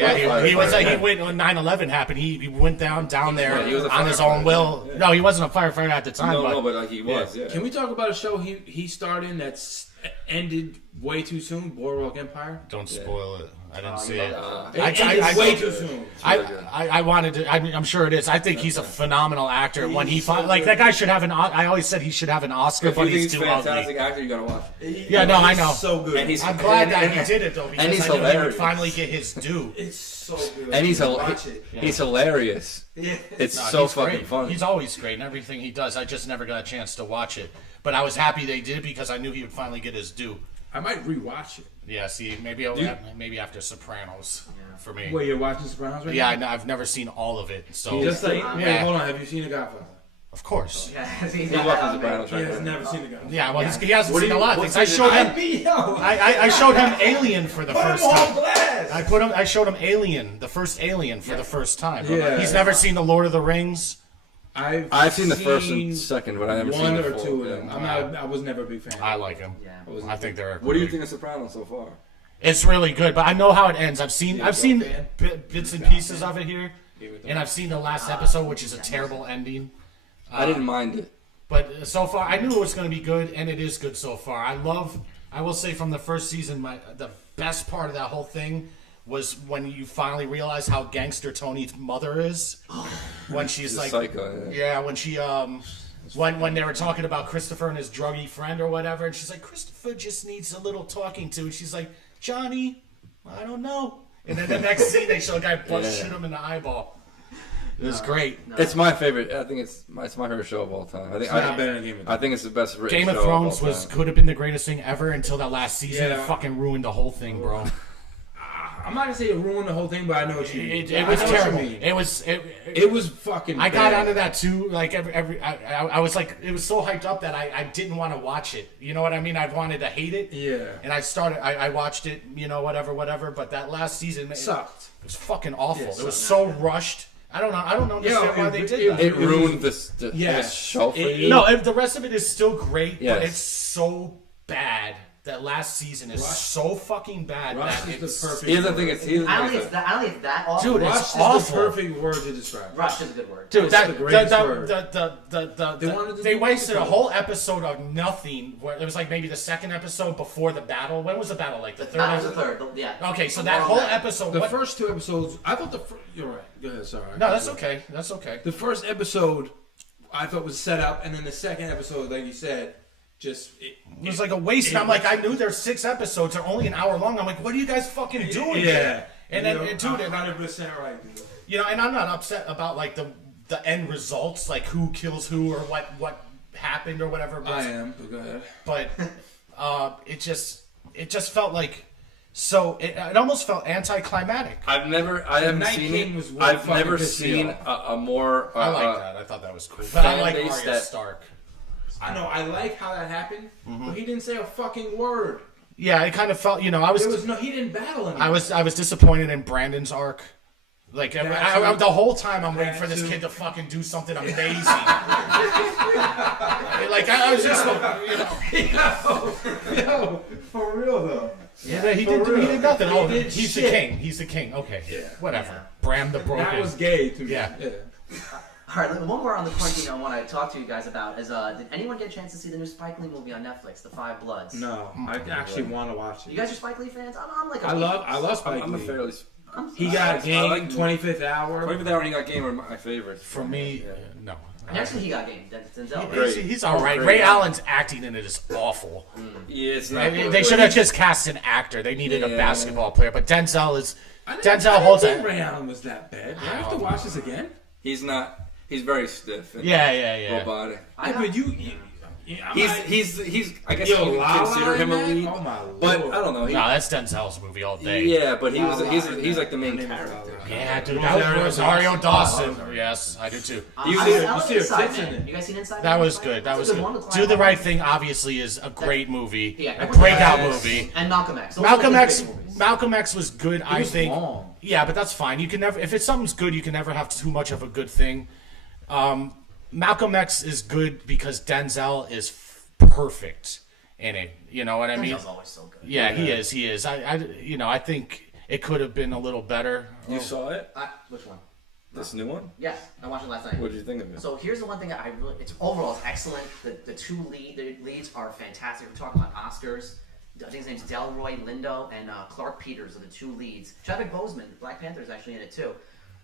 was like, he went when 9/11 happened. He went down there on his own will. Yeah. No, he wasn't a firefighter at the time. No, but like he was. Yeah. Can we talk about a show he starred in that's ended way too soon? Boardwalk Empire. Don't spoil it. I didn't see it. It's way too soon. I wanted to. I'm sure it is. I think he's a phenomenal actor. When he like that guy should have an. I always said he should have an Oscar, but he's too ugly. Fantastic actor. You gotta watch. Yeah, no, I know. So good. And I'm glad that he did it though, because he's I knew hilarious. he would finally get his due. It's so good. And he's hilarious. Yeah. It's so fucking funny. He's always great in everything he does. I just never got a chance to watch it, but I was happy they did because I knew he would finally get his due. I might rewatch it. Yeah, see, maybe after Sopranos for me. Wait, you're watching Sopranos right now? Yeah, I've never seen all of it. So just like, wait, hold on. Have you seen The Godfather? Of course. Yeah, he's watching Sopranos right now. He has never seen The Godfather. Yeah, well, he hasn't seen a lot of things. I showed him Alien for the first time. I showed him Alien, the first Alien, for the first time. Yeah. He's never seen The Lord of the Rings. I've seen the first and second, but I never seen the one or full, two of them. I was never a big fan. I like them. Yeah. I think they're. What do you think of Sopranos so far? It's really good, but I know how it ends. I've seen bits and pieces of it here, and I've seen the last episode, which is a terrible ending. I didn't mind it, but so far I knew it was going to be good, and it is good so far. I will say from the first season, the best part of that whole thing was when you finally realize how gangster Tony's mother is. When she's like, psycho, when she when they were talking about Christopher and his druggy friend or whatever, and she's like, Christopher just needs a little talking to, and she's like, Johnny, I don't know. And then the next scene they show a guy shoot him in the eyeball. It was great. No. It's my favorite. I think it's my favorite show of all time. I think I think it's the best written Game of show Thrones of all time. could have been the greatest thing ever until that last season. Yeah. It fucking ruined the whole thing, bro. I'm not gonna say it ruined the whole thing, but I know what you mean. It was terrible. It was fucking. I got onto that too. Like I was like, it was so hyped up that I didn't want to watch it. You know what I mean? I wanted to hate it. Yeah. And I watched it. You know, whatever. But that last season, sucked. It was fucking awful. Yeah, it was so rushed. I don't understand why they did that. It ruined the show for you. No, the rest of it is still great, yes. but it's so bad that last season is Rush. so fucking bad. Rush that is the perfect. Here's the thing. It's I don't think it's that awful. Dude, Rush it's is awful. the perfect word to describe. Rush is a good word. Dude, It's that the greatest word. they wasted a whole episode of nothing. It was like maybe the second episode before the battle. When was the battle? Like the third? That was the third. Yeah. Okay, so that whole episode. The first 2 episodes, I thought you're right. Go ahead, sorry. No, that's okay. That's okay. The first episode, I thought was set up, and then the second episode, like you said, just It was like a waste. And I'm like, I knew there's 6 episodes. They're only an hour long. I'm like, what are you guys fucking doing? Yeah. And then, dude, 100% right, dude. you know, and I'm not upset about like the end results, like who kills who or what happened or whatever. But, I am, but go ahead. But it just felt like it almost felt anticlimactic. I haven't Night seen King it. was what I've fucking never pissed me seen off. a more. I like that. I thought that was cool. But I like fan base Arya that- Stark. I know, I like how that happened, but he didn't say a fucking word. Yeah, it kind of felt. You know, He didn't battle anyone. I was disappointed in Brandon's arc. Like the whole time, I'm waiting for this kid to fucking do something amazing. Like I was just, Yo, for real though. yeah, he did nothing. Oh, he's the king. He's the king. Okay, whatever. Yeah. Bram the Broken. That was gay to me. Yeah. All right, one more on the quarantine I want to talk to you guys about is, did anyone get a chance to see the new Spike Lee movie on Netflix, The Five Bloods? No, I actually want to watch You it. guys are Spike Lee fans? I'm like I love Spike I'm a Lee. fairly. He got Game, like 25th Hour. 25th Hour and He Got Game are my favorites. For me, no. Actually, he got game. Denzel. Great. He's all right. Great. Ray Allen's acting in it is awful. Yeah, it's not. They should have just cast an actor. They needed a Yeah. basketball player, but Denzel is. I Denzel didn't holds think it. Ray Allen was that bad. Do I have to watch this again? He's not. He's very stiff. And Yeah. robotic. Yeah, but He's. I guess Yo, you La would consider La him a Land? lead, Oh my but Lord. I don't know. No, that's Denzel's movie all day. Yeah, but he was. La La He's like the Land. main Her name is character. La La. Yeah, dude, Rosario that was Rosario Dawson. Dawson. Yes, I do too. I You like see her Inside tits in Man. it. You guys seen Inside That Man? was good. That That's was a good. one with Do the Clive Right Owen. Thing obviously is a great movie. Yeah, a breakout yes. movie. And Malcolm X. Those Malcolm are the X. big movies. Malcolm X was good. I was think. long. Yeah, but that's fine. You can never. If it's something's good, you can never have too much of a good thing. Malcolm X is good because Denzel is perfect in it. You know what I mean? Denzel's always so good. Yeah, he is. He is. I think it could have been a little better. You saw it? Which one? This new one? Yes, I watched it last night. What did you think of it? So here's the one thing that I really, overall it's excellent. The two leads are fantastic. We're talking about Oscars. I think his name's Delroy Lindo and Clark Peters are the two leads. Chadwick Boseman, Black Panther, is actually in it too.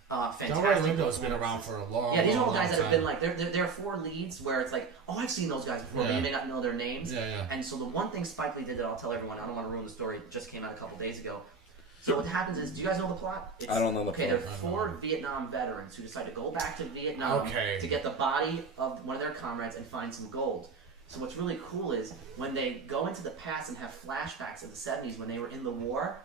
Fantastic. Delroy Lindo's been around for a long. Yeah, these are all long guys that have time. been like there are four leads where it's like, oh, I've seen those guys before, but Yeah. you may not know their names. Yeah. And so the one thing Spike Lee did that I'll tell everyone, I don't want to ruin the story. It just came out a couple days ago. So what happens is, do you guys know the plot? I don't know the okay, plot. there are four Vietnam veterans who decide to go back to Vietnam to get the body of one of their comrades and find some gold. So what's really cool is when they go into the past and have flashbacks of the 70s when they were in the war,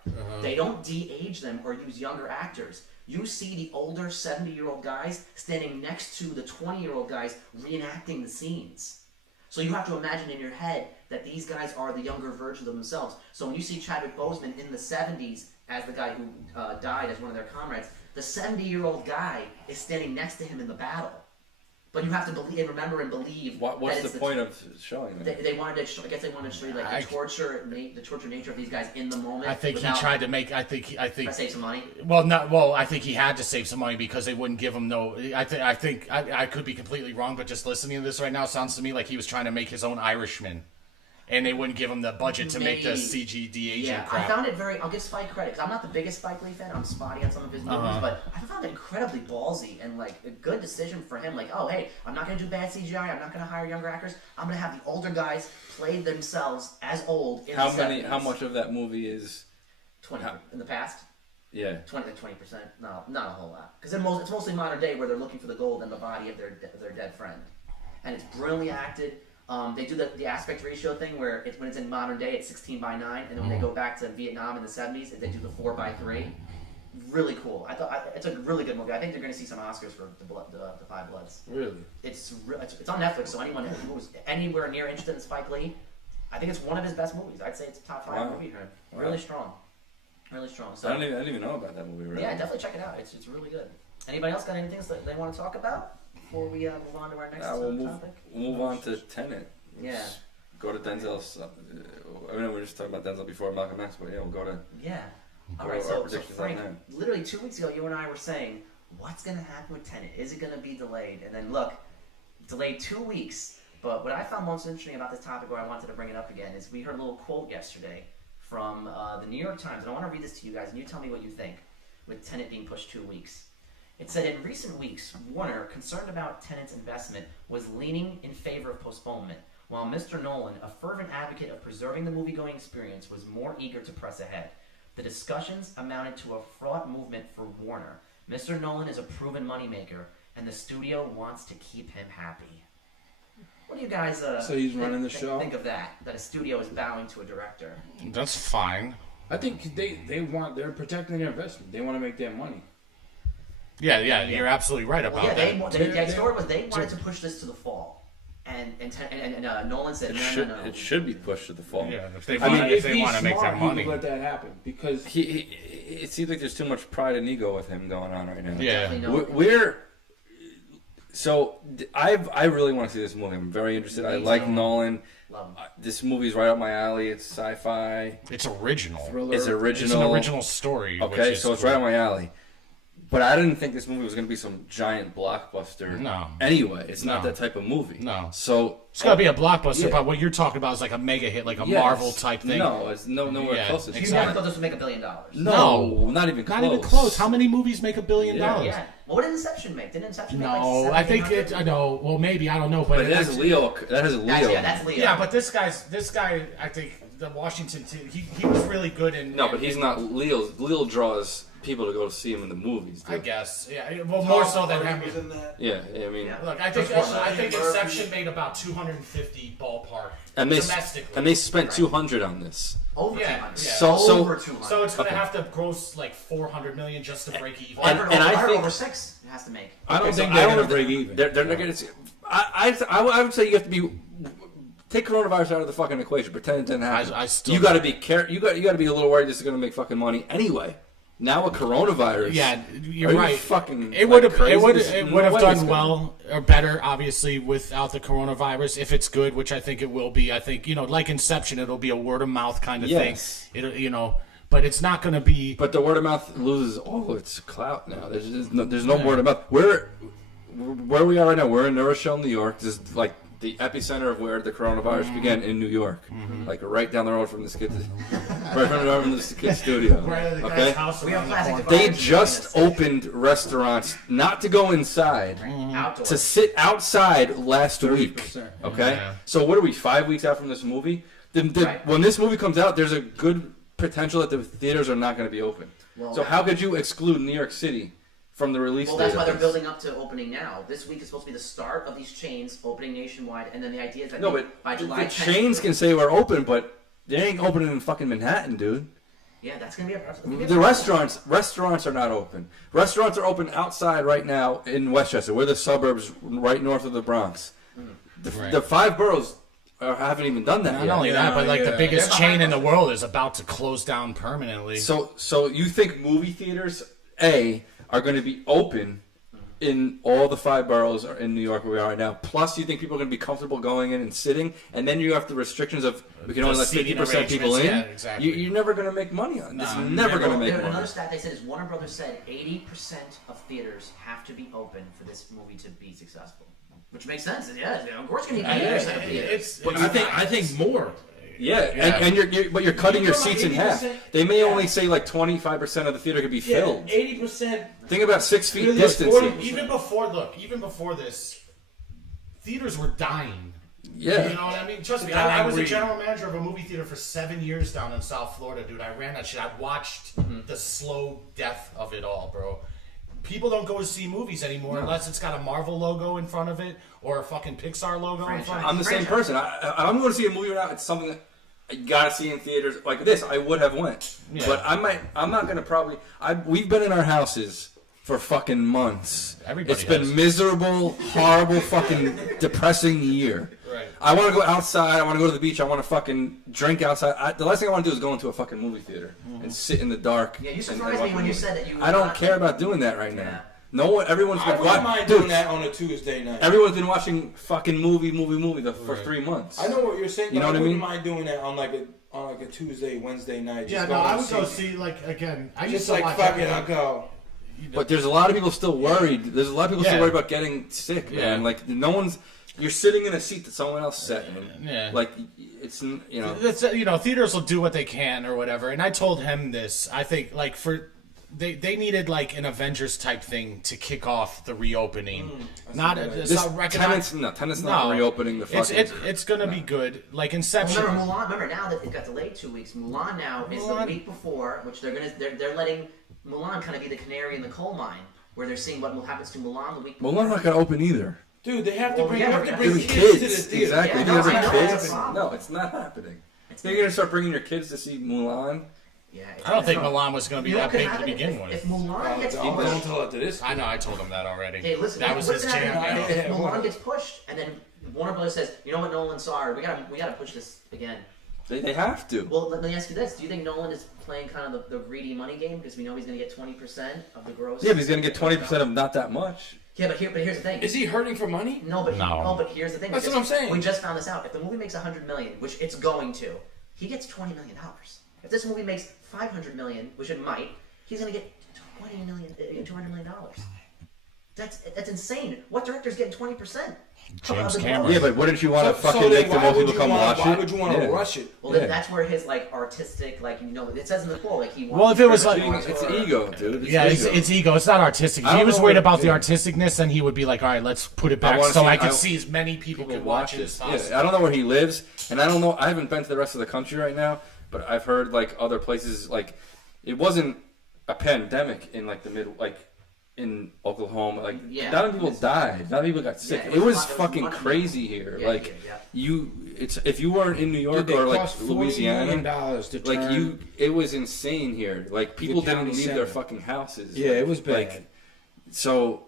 they don't de-age them or use younger actors. You see the older 70-year-old guys standing next to the 20-year-old guys reenacting the scenes. So you have to imagine in your head that these guys are the younger versions of themselves. So when you see Chadwick Boseman in the 70s as the guy who died as one of their comrades, the 70-year-old guy is standing next to him in the battle. But you have to believe and remember and believe. What's that it's the point of showing that? They wanted to. I guess they wanted to show you like the torture nature of these guys in the moment. I think he tried to make. I think. to save some money. Well, I think he had to save some money because they wouldn't give him no. I think I could be completely wrong, but just listening to this right now sounds to me like he was trying to make his own Irishman, and they wouldn't give him the budget to make the CGD Asian crap. I found it very. I'll give Spike credit because I'm not the biggest Spike Lee fan. I'm spotty on some of his movies, but I found it incredibly ballsy and like a good decision for him. Like, oh hey, I'm not going to do bad CGI. I'm not going to hire younger actors. I'm going to have the older guys play themselves as old. In the 70s. How much of that movie is 20 in the past? Yeah. 20%. No, not a whole lot. Because it's mostly modern day where they're looking for the gold and the body of their dead friend, and it's brilliantly acted. They do the aspect ratio thing where when it's in modern day, it's 16:9, and then when they go back to Vietnam in the 70s, they do the 4:3. Really cool. It's a really good movie. I think they're going to see some Oscars for the Five Bloods. Really? It's on Netflix, so anyone who's anywhere near interested in Spike Lee, I think it's one of his best movies. I'd say it's a top 5 movie. Wow. Really strong. Really strong. So I didn't even know about that movie. Really. yeah, definitely check it out. It's really good. Anybody else got anything that they want to talk about before we move on to our next we'll topic? move on to Tenet. Yeah. Go to Denzel's. I mean, we were just talking about Denzel before Malcolm X, but yeah, we'll go to. Yeah. All What right, are so our predictions Frank, on literally 2 weeks ago, you and I were saying, what's going to happen with Tenet? Is it going to be delayed? And then look, delayed 2 weeks. But what I found most interesting about this topic, where I wanted to bring it up again, is we heard a little quote yesterday from the New York Times, and I want to read this to you guys, and you tell me what you think, with Tenet being pushed 2 weeks. It said, in recent weeks, Warner, concerned about Tenet's investment, was leaning in favor of postponement, while Mr. Nolan, a fervent advocate of preserving the movie-going experience, was more eager to press ahead. The discussions amounted to a fraught movement for Warner. Mr. Nolan is a proven moneymaker, and the studio wants to keep him happy. What do you guys So he's running the show? think of that a studio is bowing to a director? That's fine. I think they're protecting their investment. They want to make their money. Yeah, you're absolutely right about Well, yeah, that. the story was they wanted to push this to the fall. And Nolan said, no. It should be pushed to the fall. Yeah, if they I mean, want, if if they he's want to make their smart, money. he would let that happen because It seems like there's too much pride and ego with him going on right now. Yeah. Definitely I really want to see this movie. I'm very interested. I like Nolan. Love him. This movie's right up my alley. It's sci-fi. It's original. thriller. It's original. It's an original story. which Okay, is so it's cool. right up my alley. But I didn't think this movie was going to be some giant blockbuster. No. Anyway, it's not No. that type of movie. No. So It's got to be a blockbuster, Yeah. but what you're talking about is like a mega hit, like a yes. Marvel type thing. No, it's nowhere Yeah, close. You exactly. never thought this would make $1 billion. No, not even close. Not even close. How many movies make $1 billion? Yeah. Yeah. Well, what did Inception make? Didn't Inception make No, like I think 700? it. I know. Well, maybe I don't know, But it has Leo. That has Leo. That's Leo. Yeah, but this guy, I think the Washington. He was really good in. No, but he's not Leo. Leo draws people to go see him in the movies. I Dude. guess. Yeah. Well, more so than him. was in that. Yeah, I mean, Yeah. Look, I think Inception made about 250 ballpark and they domestically. spent 200 on this. Over Yeah, 200. yeah. So- Over 200. So it's gonna Okay. have to gross like 400 million just to break even. And I think- over 6 it has to make. I don't think they're they're gonna gonna break even. They're not gonna. I would say you have to be. Take coronavirus out of the fucking equation. Pretend it didn't happen. I still- You got to be You got to be a little worried this is gonna make fucking money anyway. Now with coronavirus. Yeah, you're Are you right. fucking It would like have crazy? it would There's it no would have way it's done gonna- well or better, obviously, without the coronavirus. If it's good, which I think it will be, I think like Inception, it'll be a word of mouth kind of Yes. thing. It'll but it's not going to be. But the word of mouth loses all its clout now. There's no word of mouth. Where we are right now, we're in New Rochelle, New York. This is like the epicenter of where the coronavirus began in New York, like right down the road from this kid's, right down the road from this kid's studio. Right at the guy's Okay, house We have around the plastic corner. they devices just in the opened restaurants not to go inside, outdoors. to sit outside last week. 30%. Okay, Yeah. so what are we 5 weeks out from this movie? Right. When this movie comes out, there's a good potential that the theaters are not going to be open. Well, So how could you exclude New York City from the release Well, date? that's why of they're this? building up to opening now. This week is supposed to be the start of these chains opening nationwide, and then the idea is that No, by but July the 10th, chains can say we're open, but they ain't opening in fucking Manhattan, dude. Yeah, that's gonna be a. The restaurants are not open. Restaurants are open outside right now in Westchester. We're the suburbs right north of the Bronx. Right. The 5 boroughs haven't even done that Not yet. only that, but like the Yeah. biggest They're chain in behind the world is about to close down permanently. So you think movie theaters are going to be open in all the 5 boroughs in New York where we are right now? Plus, you think people are going to be comfortable going in and sitting, and then you have the restrictions of we can The only let seating 50% people in. arrangements, yeah, exactly. You're never going to make money on this. No, You're never going to make Another money. stat they said is Warner Brothers said 80% of theaters have to be open for this movie to be successful, which makes sense. Yeah, of course, it's gonna be 80% of theaters. But I think more. Yeah, Yeah. And you're cutting your seats in half. 80%. They may only say like 25% of the theater could be filled. 80%. Think about 6 feet Really, distancing. Even before this, theaters were dying. Yeah. You know what I mean? Trust me, I was a general manager of a movie theater for 7 years down in South Florida, dude. I ran that shit. I watched the slow death of it all, bro. People don't go to see movies anymore unless it's got a Marvel logo in front of it or a fucking Pixar logo in front of I'm it. the same person. I'm going to see a movie or not. It's something that I gotta see in theaters. Like this, I would have went, Yeah. but I'm not gonna probably. We've been in our houses for fucking months. Everybody It's been has. miserable, horrible, fucking depressing year. Right. I want to go outside. I want to go to the beach. I want to fucking drink outside. The last thing I want to do is go into a fucking movie theater and sit in the dark. Yeah, you and surprised watch me a when you movie. said that you. I don't care about doing that right now. Yeah. No one. Everyone's I been wouldn't mind dude, doing that on a Tuesday night. Everyone's been watching fucking movie for 3 months. I know what you're saying, but You know I what I wouldn't mean? mind doing that on like on like a Tuesday, Wednesday night. Yeah, just no, go I and would go see see like again. I Just used to like watch fuck it, everything. I'll go. But there's a lot of people still worried. There's a lot of people still Yeah. worried about getting sick, man. Yeah. Like no one's. You're sitting in a seat that someone else sat in. Yeah. Like it's That's, theaters will do what they can or whatever. And I told him this. I think like they needed like an Avengers type thing to kick off the reopening. Tenet's not reopening the fucking. It's gonna be good. Like Inception. Remember Mulan? Remember now that it got delayed 2 weeks. Mulan now is the week before, which they're letting Mulan kind of be the canary in the coal mine, where they're seeing what happens to Mulan the week before. Mulan's not gonna open either. Dude, they have to Well, bring, yeah, you have to we're bring Even kids to the kids, theater. exactly. Yeah, If you no, I have know, kids, that's a problem. no, it's not happening. You're gonna start bringing your kids to see Mulan. Yeah, I don't think Milan was going to be You know that what could big to happen begin if with. Mulan gets Don't pushed. tell it to this. I know, I told him that already. Hey, listen, that was what's his gonna jam. happen Yeah. if Mulan gets pushed, and then Warner Brothers says, "You know what, Nolan, sorry, we gotta push this again." They have to. Well, let me ask you this: do you think Nolan is playing kind of the greedy money game because we know he's going to get 20% of the gross? Yeah, but he's gonna get 20% of not that much. Yeah, but here's the thing. Is he hurting for money? No, but No. but here's the thing. That's We what just- I'm saying. We just found this out. If the movie makes $100 million, which it's going to, he gets $20 million. If this movie makes $500 million, which it might, he's going to get $200 million. That's insane. What director's getting 20%? James Of the Cameron. gross? Yeah, but wouldn't you want to fucking then make the why more would people you come wanna- watch Why it? would you want to Yeah. rush it? Well, then that's where his like artistic, like it says in the quote, like he wants. Well, if it was like- It's ego, dude. Yeah, it's ego. It's not artistic. If I he don't was know worried what- about the yeah. artisticness, then he would be like, all right, let's put it back wanna so see- I can I- see as many people can watch it as possible. Yeah, I don't know where he lives, and I don't know. I haven't been to the rest of the country right now, but I've heard like other places. Like it wasn't a pandemic in like the in Oklahoma. Like Yeah. not many people died. Not many people got sick. Yeah, it was it was fucking money. crazy here. Yeah, like yeah. it's if you weren't in New York Dude, they or like cost $40 million Louisiana, to like turn- it was insane here. Like people didn't county leave center. their fucking houses. Yeah, Like- it was bad. Like, so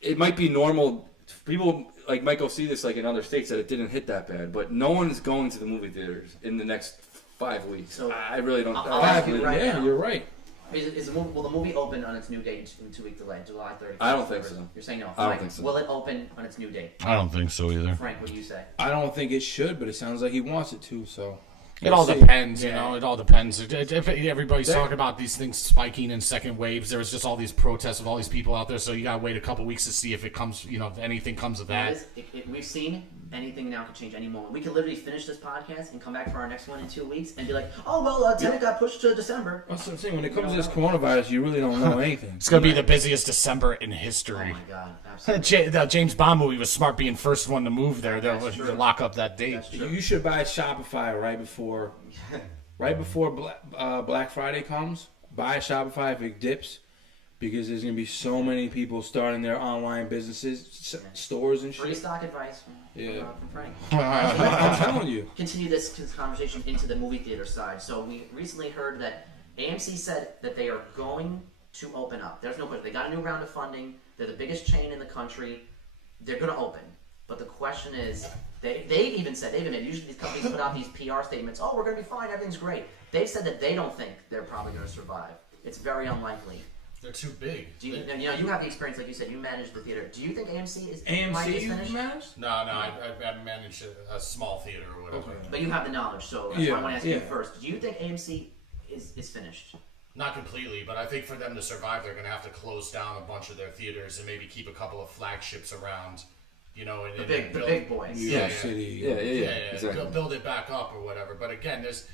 it might be normal. People like might go see this like in other states that it didn't hit that bad, but no one is going to the movie theaters in the next 5 weeks. So, I really don't. I'll I ask you really- right yeah, now. you're right. Will the movie open on its new date in 2 week delay, July 31st? I don't think so. You're saying no. I don't Frank, think so. Will it open on its new date? I don't think so either. Frank, what do you say? I don't think it should, but it sounds like he wants it to. So It all We'll see. depends, you Yeah. know. It all depends. Everybody's talking about these things spiking in second waves. There was just all these protests of all these people out there, so you gotta wait a couple weeks to see if it comes, if anything comes of that. We've seen anything now could change any moment. We could literally finish this podcast and come back for our next one in 2 weeks and be like, oh, well, Tenet got pushed to December. That's what I'm saying. When it comes to this coronavirus, you really don't know anything. It's gonna be the busiest December in Oh history. my God, absolutely. The James Bond movie was smart being first one to move there. They'll That's true. lock up that date. That's true. You should buy Shopify right before Black Friday comes. Buy Shopify if it dips, because there's gonna be so many people starting their online businesses, stores and Free shit. stock advice Yeah. from Frank. I'm telling you. Continue this conversation into the movie theater side. So we recently heard that AMC said that they are going to open up. There's no question. They got a new round of funding. They're the biggest chain in the country. They're going to open. But the question is, they've admitted, usually these companies put out these PR statements, oh, we're going to be fine, everything's great. They've said that they don't think they're probably going to survive. It's very unlikely. They're too big. Do you have the experience, like you said, you managed the theater. Do you think AMC might be AMC finished? managed? No, I managed a small theater or whatever. Okay. But you have the knowledge, so that's why I want to ask you first. Do you think AMC is finished? Not completely, but I think for them to survive, they're going to have to close down a bunch of their theaters and maybe keep a couple of flagships around, and The build, big boys. New Yeah, York yeah. City. Yeah, exactly. Build it back up or whatever. But again, there's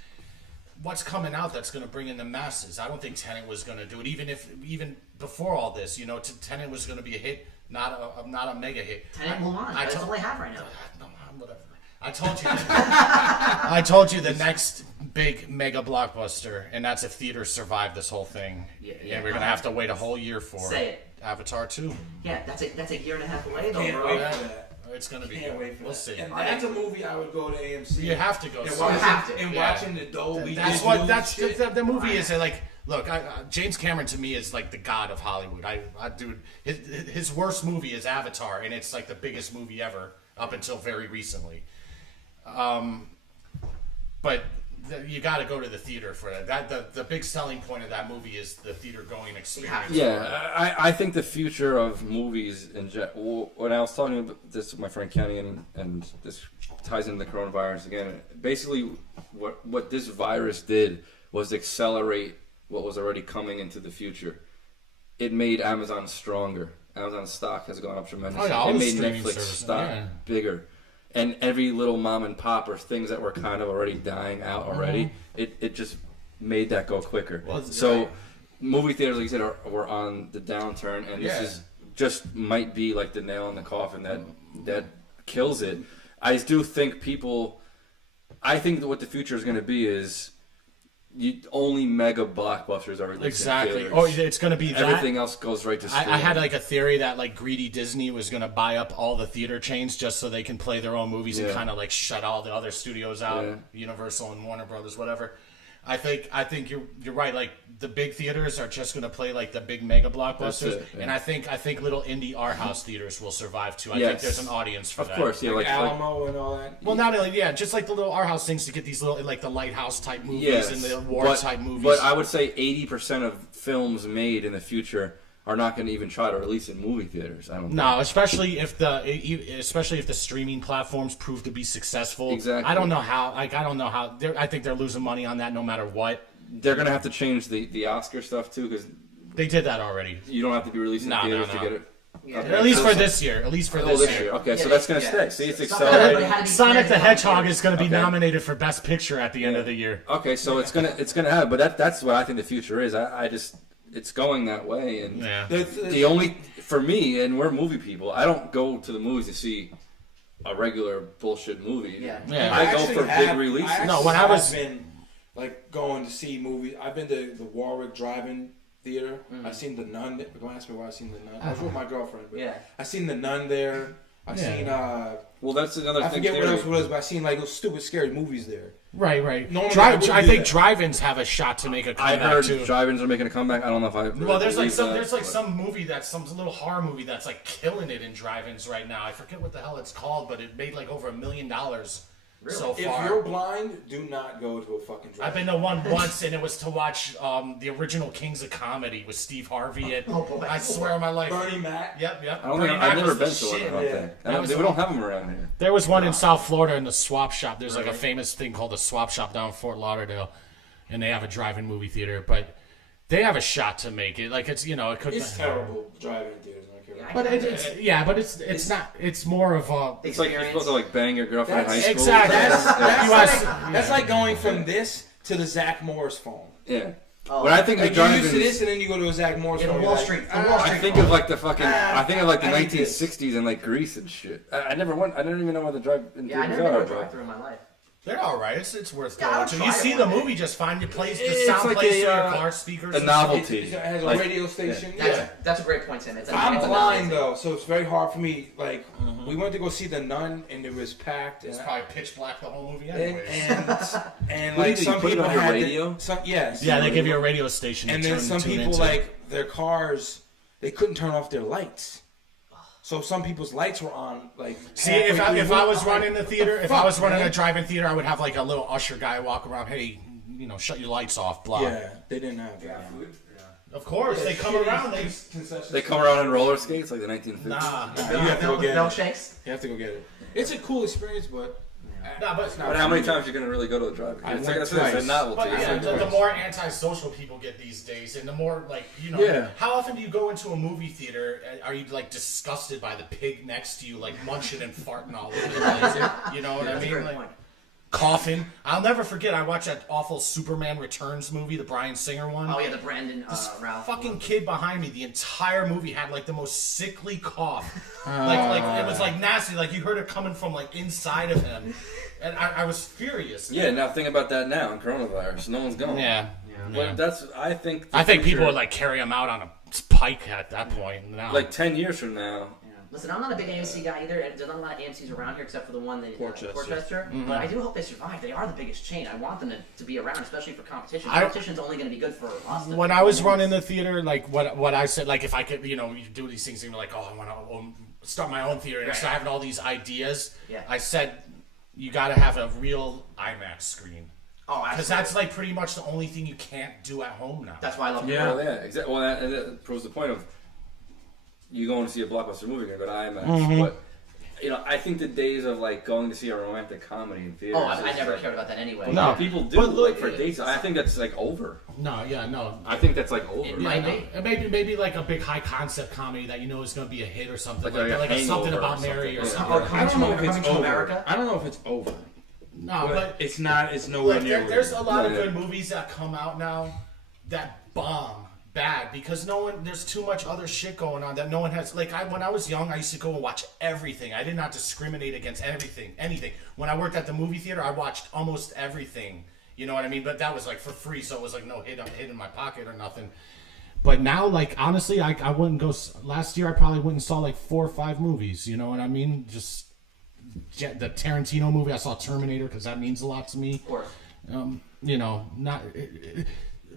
what's coming out that's going to bring in the masses. I don't think Tenet was going to do it, even before all this. Tenet was going to be a hit, not a mega hit. Tenet Mulan. That's all they have right now. No, whatever. I told you. I told you the next big mega blockbuster, and that's if theaters survive this whole thing. Yeah. And we're gonna have to wait a whole year for Say it. Avatar 2. Yeah, that's a year and a half away though, Can't bro. wait for that. It's gonna be Can't good. wait for We'll that. see. And that's a movie I would go to AMC. You have to go. And see watch it. have to. and Yeah. watching the Dolby. That's Digital what. That's shit. the movie is like. Look, James Cameron to me is like the god of Hollywood. Dude, his worst movie is Avatar, and it's like the biggest movie ever up until very recently. But you got to go to the theater for that. The big selling point of that movie is the theater going experience. Yeah, I think the future of movies when I was talking about this with my friend Kenny, and this ties into the coronavirus again. Basically, what this virus did was accelerate what was already coming into the future. It made Amazon stronger. Amazon stock has gone up tremendously. It made Netflix stock bigger. And every little mom and pop or things that were kind of already dying out already, it just made that go quicker. So movie theaters, like you said, were on the downturn, and this is just might be like the nail in the coffin that kills it. I do think I think that what the future is going to be is only mega blockbusters are released. Exactly. Oh, it's going to be that. Everything else goes right to streaming. I had like a theory that like greedy Disney was going to buy up all the theater chains just so they can play their own movies and kind of like shut all the other studios out, Universal and Warner Brothers, whatever. I think you're right. Like the big theaters are just going to play like the big mega blockbusters, and I think little indie art house theaters will survive too. I think there's an audience for that. Of course, yeah, like Alamo and all that. Well, not only just like the little art house things to get these little like the Lighthouse type movies and the war type movies. But I would say 80% of films made in the future are not going to even try to release in movie theaters. I don't think. No, especially if the streaming platforms prove to be successful. Exactly. I don't know how. I think they're losing money on that no matter what. They're going to have to change the Oscar stuff too, because they did that already. You don't have to be releasing theaters to get it. Yeah. Okay. At least for this year. At least for this year. Okay, so that's going to stay. See, it's accelerating. Sonic the Hedgehog is going to be nominated for Best Picture at the end of the year. Okay, so it's gonna happen, but that's what I think the future is. I just. It's going that way, and the only for me, and we're movie people. I don't go to the movies to see a regular bullshit movie. Yeah. I go for big releases. No, when I was been like going to see movies, I've been to the Warwick Drive-In Theater. I've seen The Nun. Don't ask me why I seen The Nun. I was with my girlfriend. But I seen The Nun there. I've seen. Well, that's another thing. I forget what else it was, but I seen like those stupid scary movies there. Right. Normally, I think drive-ins have a shot to make a comeback. I heard too. Drive-ins are making a comeback. I don't know if I. Well, there's some movie some little horror movie that's like killing it in drive-ins right now. I forget what the hell it's called, but it made like over $1 million so far. If you're blind, do not go to a fucking drive-in. I've been to one once, and it was to watch the original Kings of Comedy with Steve Harvey. I swear on my life. Bernie Mac. Yep. I've never been to one. I don't think. We don't have them around here. There was one in South Florida in the Swap Shop. There's like a famous thing called the Swap Shop down in Fort Lauderdale, and they have a drive-in movie theater, but they have a shot to make it. Like it's it could. It's terrible drive-in theaters. But it's not. It's more of a. It's like you're supposed to like bang your girlfriend in high school. Exactly. That's like going from this to the Zach Morris phone. Yeah. Oh, when I think like you used to this, and then you go to a Zach Morris phone. Wall Street. I think of like the fucking. I think of like the 1960s and like Grease and shit. I never went. I didn't even know what the drive-in theaters are. I never drive through in my life. They're all right. It's worth going to. You see the movie just fine. You plays the sound like plays through your car speakers. A novelty. It has a radio station. That's a great point, Tim. I'm blind though, so it's very hard for me. Like we went to go see The Nun, and it was packed. It's probably pitch black the whole movie anyway. And like some people had radio. Yeah, they give you a radio station. And then some people like their cars, they couldn't turn off their lights. So some people's lights were on, like. See, if I was running the theater, if I was running a drive-in theater, I would have like a little usher guy walk around. Hey, shut your lights off. Blah. Yeah, they didn't have food. Of course, they come around. They come around in roller skates like the 1950s. Nah, you have to go get it. Milkshakes. You have to go get it. It's a cool experience, but. But how many times are you going to really go to a drive-in? It's a novelty. But the more antisocial people get these days, and the more how often do you go into a movie theater? Are you like disgusted by the pig next to you, like munching and farting all over the place? You know what I mean? Like, coughing. I'll never forget. I watched that awful Superman Returns movie, the Bryan Singer one. Oh yeah, the Brandon Ralph. Fucking kid behind me. The entire movie had like the most sickly cough. Like it was like nasty. Like you heard it coming from like inside of him, and I was furious. Yeah. Now think about that now in coronavirus. No one's going. Yeah. But I think people would like carry him out on a pike at that point. Now. Like 10 years from now. Listen, I'm not a big AMC guy either. There's not a lot of AMCs around here except for the one in Portchester. But I do hope they survive. They are the biggest chain. I want them to be around, especially for competition. Competition's only going to be good for us. When I was running the theater, like what I said, like if I could, you do these things, and you're like, I want to start my own theater, and start having all these ideas. Yeah. I said, you got to have a real IMAX screen. Oh, because that's like pretty much the only thing you can't do at home now. That's why I love it. Yeah, exactly. Well, that proves the point of. You going to see a blockbuster movie, you're going to go to IMAX. But I think the days of like going to see a romantic comedy in theaters. Oh, I never cared about that anyway. No, people do But look, for dates. I think that's like over. No. I think that's like over. It might be. Maybe like a big high concept comedy that is going to be a hit or something Like like a that, like a something Hangover or about Mary or something. something. I don't know if it's Coming to over. America? I don't know if it's over. No, but It's not. It's nowhere like, near. there's a lot of Yeah. good movies that come out now that bomb bad because there's too much other shit going on that no one has. Like when I was young, I used to go and watch everything. I did not discriminate against anything. When I worked at the movie theater, I watched almost everything. You know what I mean? But that was like for free, so it was like no hit in my pocket or nothing. But now, like honestly, I wouldn't go. Last year, I probably went and saw like 4 or 5 movies. You know what I mean? Just the Tarantino movie. I saw Terminator because that means a lot to me. Of course. Not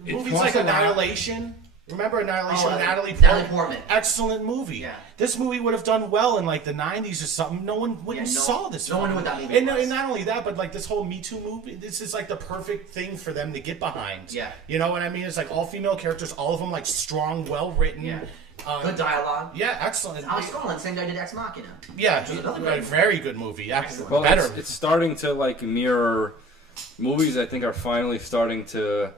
movies costs like a lot. Annihilation. Remember Annihilation with Natalie Natalie Portman. Excellent movie. Yeah. This movie would have done well in like the 90s or something. No one wouldn't saw this. No one knew what that movie and, was. and not only that, but like this whole Me Too movie, this is like the perfect thing for them to get behind. Yeah. You know what I mean? It's like all female characters, all of them like strong, well written. Yeah. Good dialogue. Yeah, excellent. Alex Garland, same guy did Ex Machina. Yeah, Which is another a great very good movie. Excellent. Well, Better. it's starting to like mirror movies. I think are finally starting to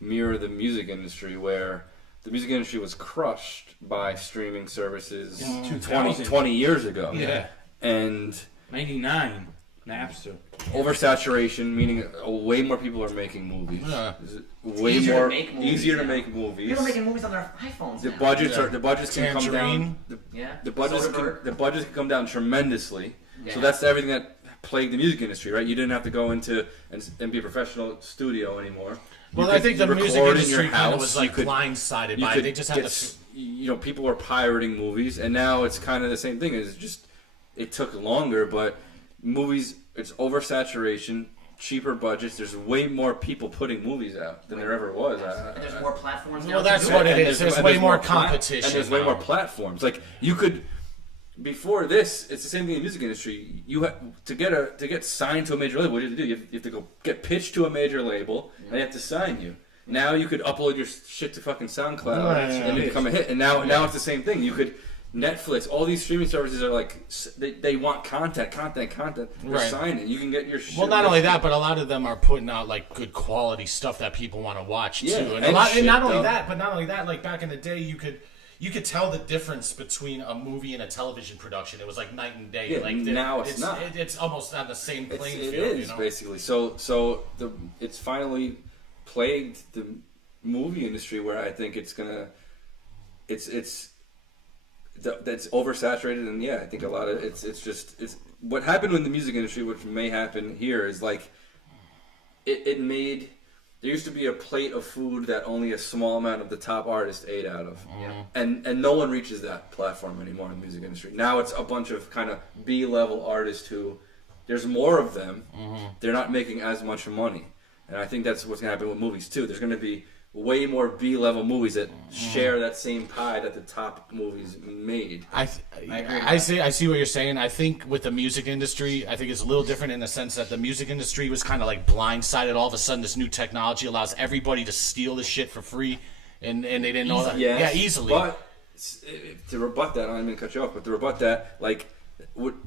mirror the music industry, where the music industry was crushed by streaming services 20 years ago. Yeah. And 99 Napster. oversaturation, meaning way more people are making movies. Yeah. Way Easier to more make movies easier to now. make movies. People are making movies on their iPhones The now. budgets are the budgets can come Tangerine. down. Yeah. The budgets Soderbergh. the budgets can come down tremendously. Yeah. So that's everything that plagued the music industry, right? You didn't have to go into and be a professional studio anymore. Well, You I could think the music record in your industry kind of house. was You like could- blindsided you by it. could They just had get to. s- people were pirating movies, and now it's kind of the same thing. It's just it took longer, but movies, it's oversaturation, cheaper budgets. There's way more people putting movies out than there ever was. And there's more platforms now. Well, to that's do what it. it is. There's way more plat- competition and there's way now. more platforms. Like you could. Before this, it's the same thing in the music industry. You to get signed to a major label. What do you have to do? You have to go get pitched to a major label, and they have to sign you. Now you could upload your shit to fucking SoundCloud Right. and it become a hit. And now it's the same thing. You could Netflix. All these streaming services are like they want content. They're Right. signing. You can get your shit. Well, not only that, but a lot of them are putting out like good quality stuff that people want to watch Yeah, too. And and not shit, only though. that, but not only that, like back in the day, you could tell the difference between a movie and a television production. It was like night and day. Yeah, like now it's not. It's almost on the same playing It field. is You know? basically it's finally plagued the movie industry where I think it's gonna that's oversaturated, and I think a lot of it's what happened in the music industry, which may happen here, is like it made there used to be a plate of food that only a small amount of the top artists ate out of, and no one reaches that platform anymore in the music industry. Now it's a bunch of kind of B-level artists who there's more of them. They're not making as much money, and I think that's what's gonna happen with movies too. There's gonna be way more B-level movies that share that same pie that the top movies made. I see what you're saying. I think with the music industry, I think it's a little different in the sense that the music industry was kind of like blindsided. All of a sudden, this new technology allows everybody to steal this shit for free, and they didn't know that. Yes, Yeah, easily. But to rebut that, I didn't mean to cut you off, but to rebut that, like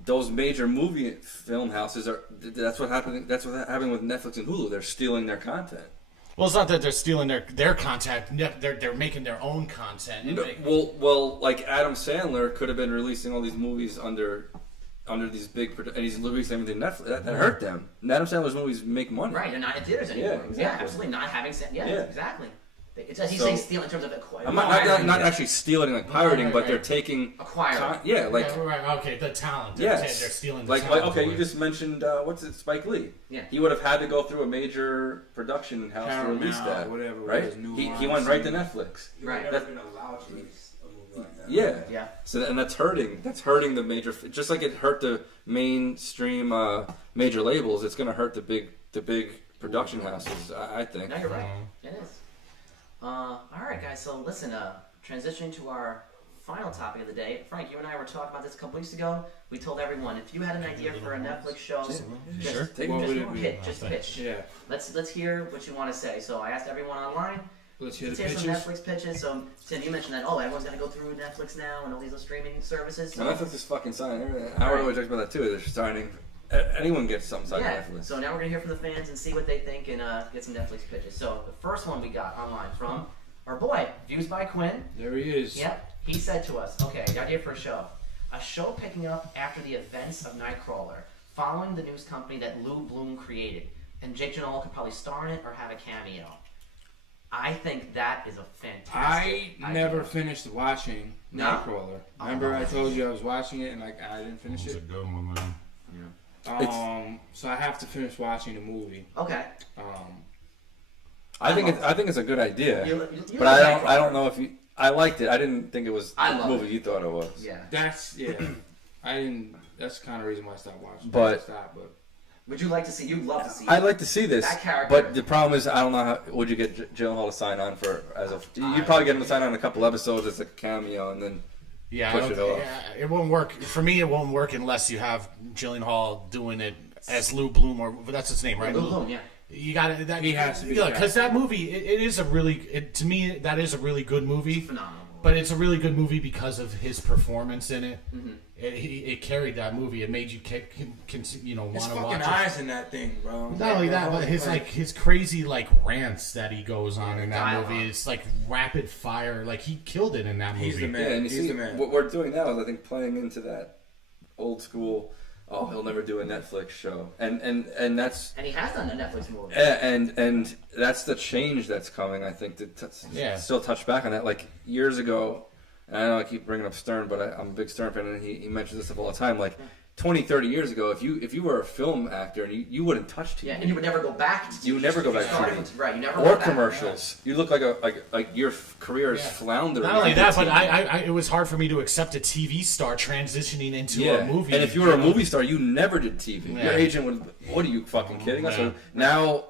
those major movie film houses that's what happened. That's what happened with Netflix and Hulu. They're stealing their content. Well, it's not that they're stealing their content. They're making their own content. And Well, like Adam Sandler could have been releasing all these movies under these big and he's releasing everything Netflix. That hurt them. And Adam Sandler's movies make money. Right, they're not in theaters anymore. Yeah, exactly. Absolutely not having. Yeah, exactly. It's he's So- saying steal in terms of acquiring. I'm not actually stealing like pirating, Right, but right. they're taking Acquiring. right, okay, the talent. They're stealing the like talent. okay, away. you just mentioned what's it, Spike Lee. Yeah. He would have had to go through a major production house to release Paramount, that, whatever it right? is, New He Line, went right to Netflix. He Right. would never been allowed to release a movie like that. Yeah. Yeah. So and that's hurting. That's hurting the major, just like it hurt the mainstream major labels. It's going to hurt the big production houses. I think. No, you're right. It is. All right, guys. So listen. Transitioning to our final topic of the day. Frank, you and I were talking about this a couple weeks ago. We told everyone if you had an idea for a Netflix show, Sure. just What would it be? pitch. Yeah. Let's hear what you want to say. So I asked everyone online. Let's hear Let's the hear pitches. some Netflix pitches. So, Tim, you mentioned that, everyone's got to go through Netflix now and all these streaming services. So, And Netflix is fucking signing everything. Howard always talks about that too. They're signing. Anyone gets something signed yeah. Netflix. So now we're going to hear from the fans and see what they think and get some Netflix pitches. So the first one we got online from our boy, Views by Quinn. There he is. Yep. He said to us, okay, the idea for a show. A show picking up after the events of Nightcrawler, following the news company that Lou Bloom created. And Jake Gyllenhaal could probably star in it or have a cameo. I think that is a fantastic I idea. never finished watching No? Nightcrawler. Remember I told you I was watching it and I didn't finish It's a it? good one, man. So I have to finish watching the movie. Okay. I think it's a good idea, You but like I don't know if you. I liked it. I didn't think it was I the love movie it. you thought it was. Yeah. I didn't. That's the kind of reason why I stopped watching. But- Would you like to see? You'd love to see. I'd like to see this, That character. but the problem is I don't know how. Would you get Gyllenhaal to sign on for as a? You'd probably get him to sign on a couple episodes as a cameo, and then Yeah, push it off. it won't work for me. It won't work unless you have Gyllenhaal doing it as Lou Bloom, or that's his name, right? Lou Bloom, yeah. You got to that. He has to be because that movie. It is a really. to me, that is a really good movie. Phenomenal. But it's a really good movie because of his performance in it. It carried that movie. It made you His want to fucking watch it. eyes in that thing, bro. Not only that, but his crazy rants that he goes on in that Dialogue. movie. It's like rapid fire. Like he killed it in that movie. He's the man. Yeah, and you He's see, the man. what we're doing now is I think playing into that old school. Oh, he'll never do a Netflix show, and that's And he has done a Netflix movie. and that's the change that's coming. I think to still touch back on that. Like years ago, and I know I keep bringing up Stern, but I'm a big Stern fan, and he mentions this stuff all the time. Like 20, 30 years ago, if you were a film actor and you wouldn't touch TV. Yeah, and you would never go back to TV. You would never go back to Started TV. with- Right, you never Or went back. commercials. You look like your career is floundering. Not only on that, but TV. it was hard for me to accept a TV star transitioning into Yeah, a movie. and if you were a movie star, you never did TV. Yeah. Your agent would. What are you fucking kidding us? Yeah. So now,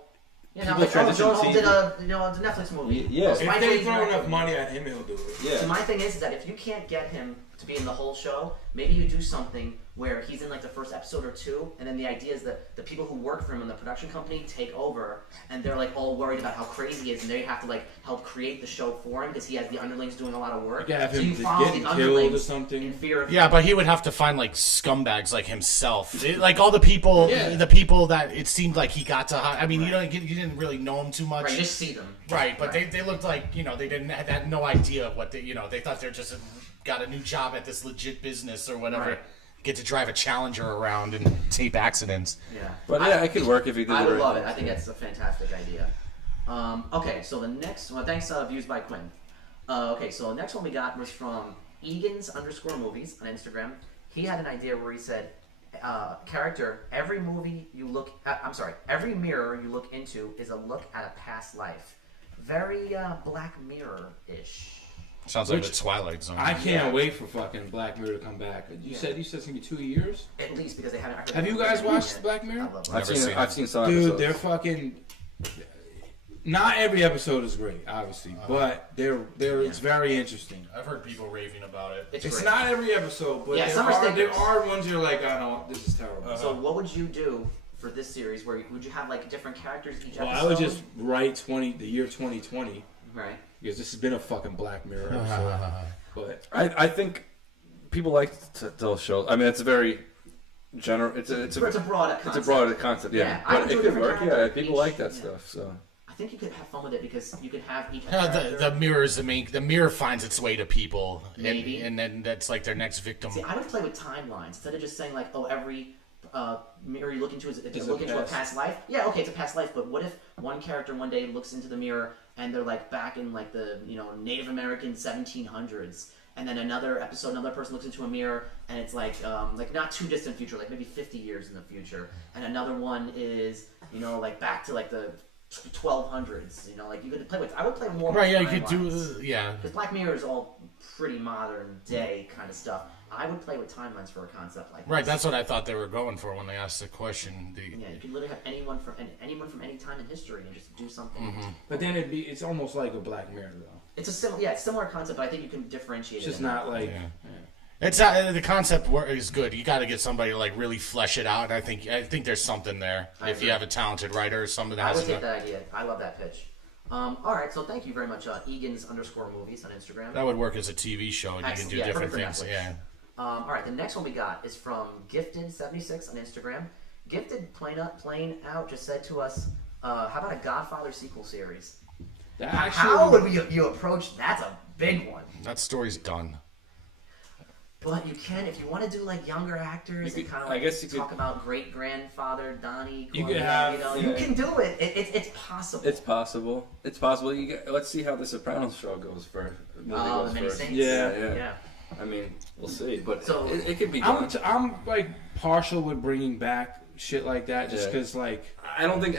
You know, people transition to Gyllenhaal TV. did a Netflix movie. Yeah. Most If likely they he's throw not- enough money at him, he'll do it. So Yeah. my thing is that if you can't get him to be in the whole show, maybe you do something where he's in like the first episode or two, and then the idea is that the people who work for him in the production company take over, and they're like all worried about how crazy he is, and they have to like help create the show for him because he has the underlings doing a lot of work. You gotta have so him you follow getting the killed or underlings something. in fear of Yeah, but he would have to find like scumbags like himself, like all the people, Yeah. the people that it seemed like he got to. I mean, you didn't really know him too much, right. You just see them. right? But they looked like they had no idea what they they thought they're just got a new job at this legit business or whatever. Right. Get to drive a Challenger around and tape accidents. Yeah. But yeah, it could work if he did I it would right. love it. I think that's a fantastic idea. Okay, so the next one, thanks Views by Quinn. Okay, so the next one we got was from Egan's_movies on Instagram. He had an idea where he said, character, every movie you look at, every mirror you look into is a look at a past life. Very Black Mirror-ish. Sounds like the Twilight Zone. I can't wait for fucking Black Mirror to come back. You said it's gonna be 2 years. At least because they haven't. Have you guys watched Black Mirror? I love I've Black seen I've seen some Dude, episodes. they're fucking. Not every episode is great, obviously, but it's very interesting. I've heard people raving about it. It's It's great. not every episode, but Yeah, there some are are stinkers. ones you're like, I don't. This is terrible. So what would you do for this series? Where would you have like different characters each Well, episode? I would just write the year 2020 right. because this has been a fucking Black Mirror episode. But I think people like those shows. I mean, it's a very general. It's a broad concept. It's a broad concept, yeah. Yeah, I would but do it a could different work. Yeah, character people each- like that yeah. stuff. So I think you could have fun with it because you could have each Yeah, character. the mirror is the mirror finds its way to people, Maybe. and then that's like their next victim. See, I would play with timelines instead of just saying like, oh, every mirror you look into is It's a a look into a past. past life. Yeah, okay, it's a past life, but what if one character one day looks into the mirror and they're like back in like the Native American 1700s, and then another person looks into a mirror and it's like not too distant future, like maybe 50 years in the future, and another one is like back to like the 1200s. Like you could play with. I would play more. Right? with Yeah, you could timelines. do. Yeah, Because Black Mirror is all pretty modern day kind of stuff. I would play with timelines for a concept like right. this. That's what I thought they were going for when they asked the question. Yeah, you could literally have anyone from any time in history and just do something. Mm-hmm. but then it's almost like a Black Mirror though. It's a similar concept, but I think you can differentiate It's it. just in that. not like. Yeah. It's the concept is good. You got to get somebody to like really flesh it out. And I think there's something there I if agree. you have a talented writer or something that I has would take a, that idea. I love that pitch. All right, so thank you very much, Egan's_movies on Instagram. That would work as a TV show, and you can do different things. Yeah. All right, the next one we got is from Gifted76 on Instagram. Gifted plain out just said to us, how about a Godfather sequel series? How would you approach? That's a big one. That story's done. But you can, if you want to do like younger actors and kind of like talk about great grandfather Donnie. You could have, you can do it. It's possible. It's possible. It's possible. Let's see how the Sopranos show goes first. The Many Saints. Yeah. I mean, we'll see, but so, it could be done. I'm like partial with bringing back shit like that, just because like I don't think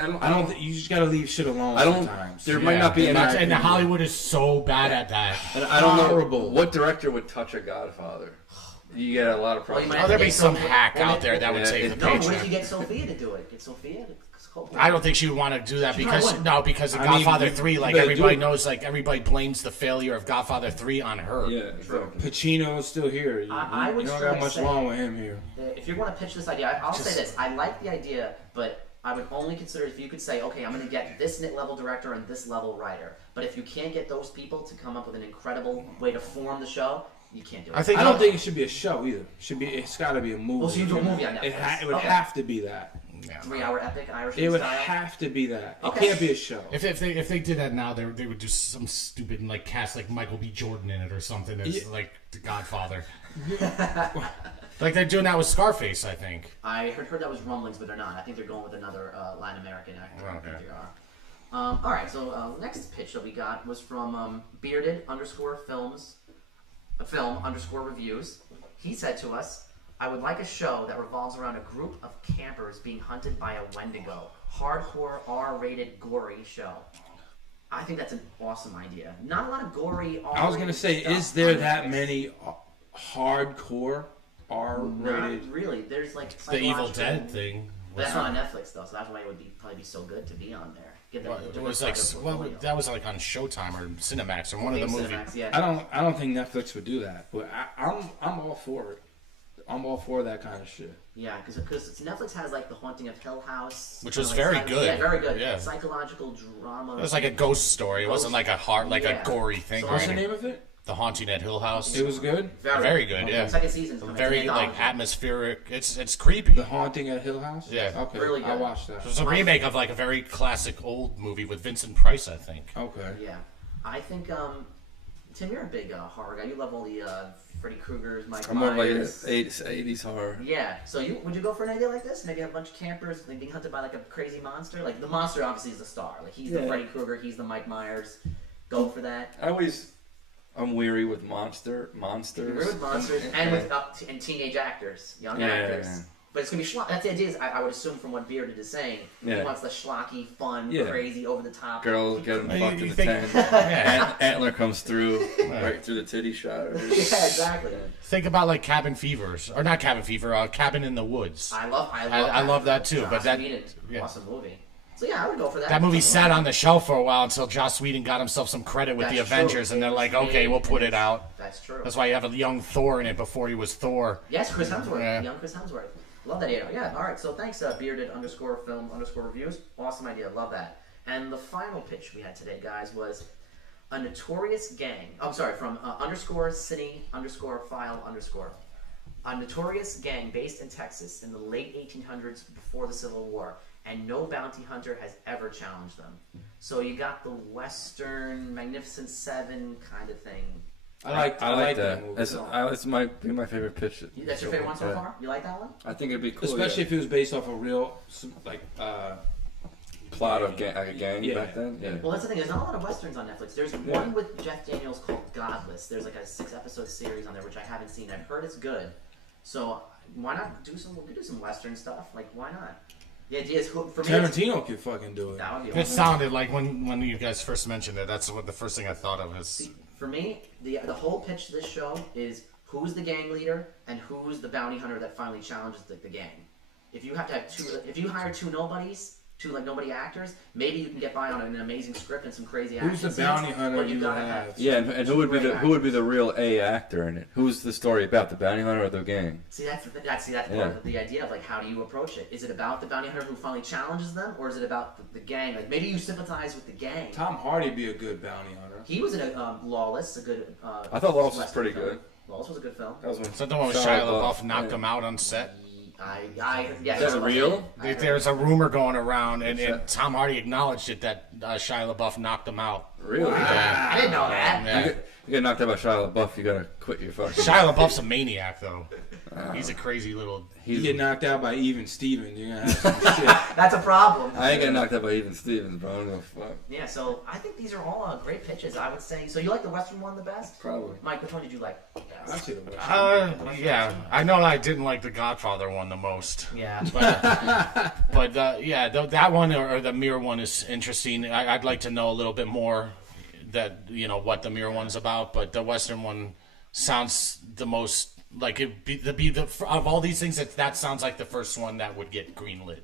you just gotta leave shit alone. Sometimes there might not be any. And Hollywood is so bad at that. And I don't know what director would touch a Godfather. You get a lot of problems. There'd be some hack out there that would save the paycheck. What if you get Sophia to do it? Get Sophia to. I don't think she would want to do that because of Godfather 3, like everybody knows, like everybody blames the failure of Godfather 3 on her. Yeah, Pacino is still here. I would don't got much wrong with him here. If you want to pitch this idea, I'll say this: I like the idea, but I would only consider if you could say, okay, I'm going to get this level director and this level writer. But if you can't get those people to come up with an incredible way to form the show, you can't do it. I don't think it should be a show either. It's got to be a movie. Well, so you do a movie on Netflix. It would have to be that. Yeah. 3-hour epic Irish It would style. have to be that. Okay. It can't be a show. If they did that now, they would do some stupid like cast like Michael B. Jordan in it or something as like the Godfather. Like they're doing that with Scarface, I think. I heard that was rumblings, but they're not. I think they're going with another Latin American actor. Okay. I think they are. All right, so next pitch that we got was from Bearded_film_reviews. He said to us, I would like a show that revolves around a group of campers being hunted by a Wendigo. Hardcore, R-rated, gory show. I think that's an awesome idea. Not a lot of gory R-rated I was going to say, is there that many hardcore R-rated? Not really. There's like the Evil Dead thing. That's not on Netflix though, so that's why it would probably be so good to be on there. It was like that was like on Showtime or Cinemax or one of the movies. Yeah. I don't think Netflix would do that, but I'm all for it. I'm all for that kind of shit. Yeah, because Netflix has like The Haunting of Hill House, which was very good. Yeah, very good. Yeah. Psychological drama. It was like a ghost story. It wasn't like a a gory thing. So what's the name of it? The Haunting at Hill House. It was good. Very good. Yeah. Second season's coming. Very like atmospheric. It's creepy. The Haunting at Hill House. Yeah. Okay. Really good. I watched that. It was a remake of like a very classic old movie with Vincent Price, I think. Okay. Yeah, I think Tim, you're a big horror guy. You love all the Freddy Krueger's, Mike Myers. I'm more like 80s horror. Yeah. So would you go for an idea like this? Maybe have a bunch of campers being hunted by like a crazy monster. Like the monster obviously is the star. Like he's the Freddy Krueger. He's the Mike Myers. Go for that. I'm weary with monsters. You're weary with monsters and with and teenage actors, young actors. Yeah. But it's gonna be schlock. That's the idea. I would assume from what Bearded is saying, he wants the schlocky, fun, crazy, over the top. Girls get him fucked in the tent. Antler comes through right through the titty shot. Yeah, exactly. Think about like Cabin Fever, or not Cabin Fever, Cabin in the Woods. I love that too. But that awesome movie. So yeah, I would go for that. That movie sat on the shelf for a while until Joss Whedon got himself some credit with the Avengers, and they're like, okay, we'll put it out. That's true. That's why you have a young Thor in it before he was Thor. Yes, Chris Hemsworth, young Chris Hemsworth. Love that idea. Yeah, all right. So thanks, Bearded_film_reviews. Awesome idea. Love that. And the final pitch we had today, guys, was a notorious gang. I'm sorry, from _city_file_. A notorious gang based in Texas in the late 1800s before the Civil War, and no bounty hunter has ever challenged them. So you got the Western Magnificent Seven kind of thing. I like that. It's my favorite pitch. That's your favorite one so far? You like that one? I think it'd be cool. Especially if it was based off a real plot of a gang back then. Yeah. Well, that's the thing. There's not a lot of westerns on Netflix. There's one with Jeff Daniels called Godless. There's like a 6-episode series on there which I haven't seen. I've heard it's good. So why not do some? We could do some western stuff. Like why not? The idea is for me. Tarantino could fucking do it. That would be awesome. It sounded like when you guys first mentioned it. That's what the first thing I thought of is. See, for me, the whole pitch to this show is who's the gang leader and who's the bounty hunter that finally challenges the gang. If you have to have if you hire two nobodies two like nobody actors, maybe you can get by on an amazing script and some crazy Who's action the scenes, bounty hunter but you gotta have? Yeah, and who would be the real A actor in it? Who's the story about? The bounty hunter or the gang? See, that's part of the idea of like how do you approach it? Is it about the bounty hunter who finally challenges them, or is it about the gang? Like maybe you sympathize with the gang. Tom Hardy be a good bounty hunter. He was in a Lawless, a good. I thought Lawless was Western pretty film. good. Lawless was a good film. That was when Is that the one with Shia LaBeouf knocked him out on set? Yes, Is that real? There's a rumor going around, and Tom Hardy acknowledged it that Shia LaBeouf knocked him out. Really? I didn't know that. Yeah. You get knocked out by Shia LaBeouf, you gotta quit your fucking. Shia LaBeouf's a maniac, though. He's a crazy little. You get knocked out by Even Stevens, you're gonna have some shit. That's a problem. I ain't getting knocked out by even Stevens, bro. I don't give a fuck. Yeah, so I think these are all great pitches, I would say. So you like the Western one the best? Probably. Mike, which one did you like I best? see the Western. Yeah, I know I didn't like the Godfather one the most. Yeah. But that one or the Mirror one is interesting. I'd like to know a little bit more what the Mirror one's about. But the Western one sounds the most like of all these things that sounds like the first one that would get greenlit.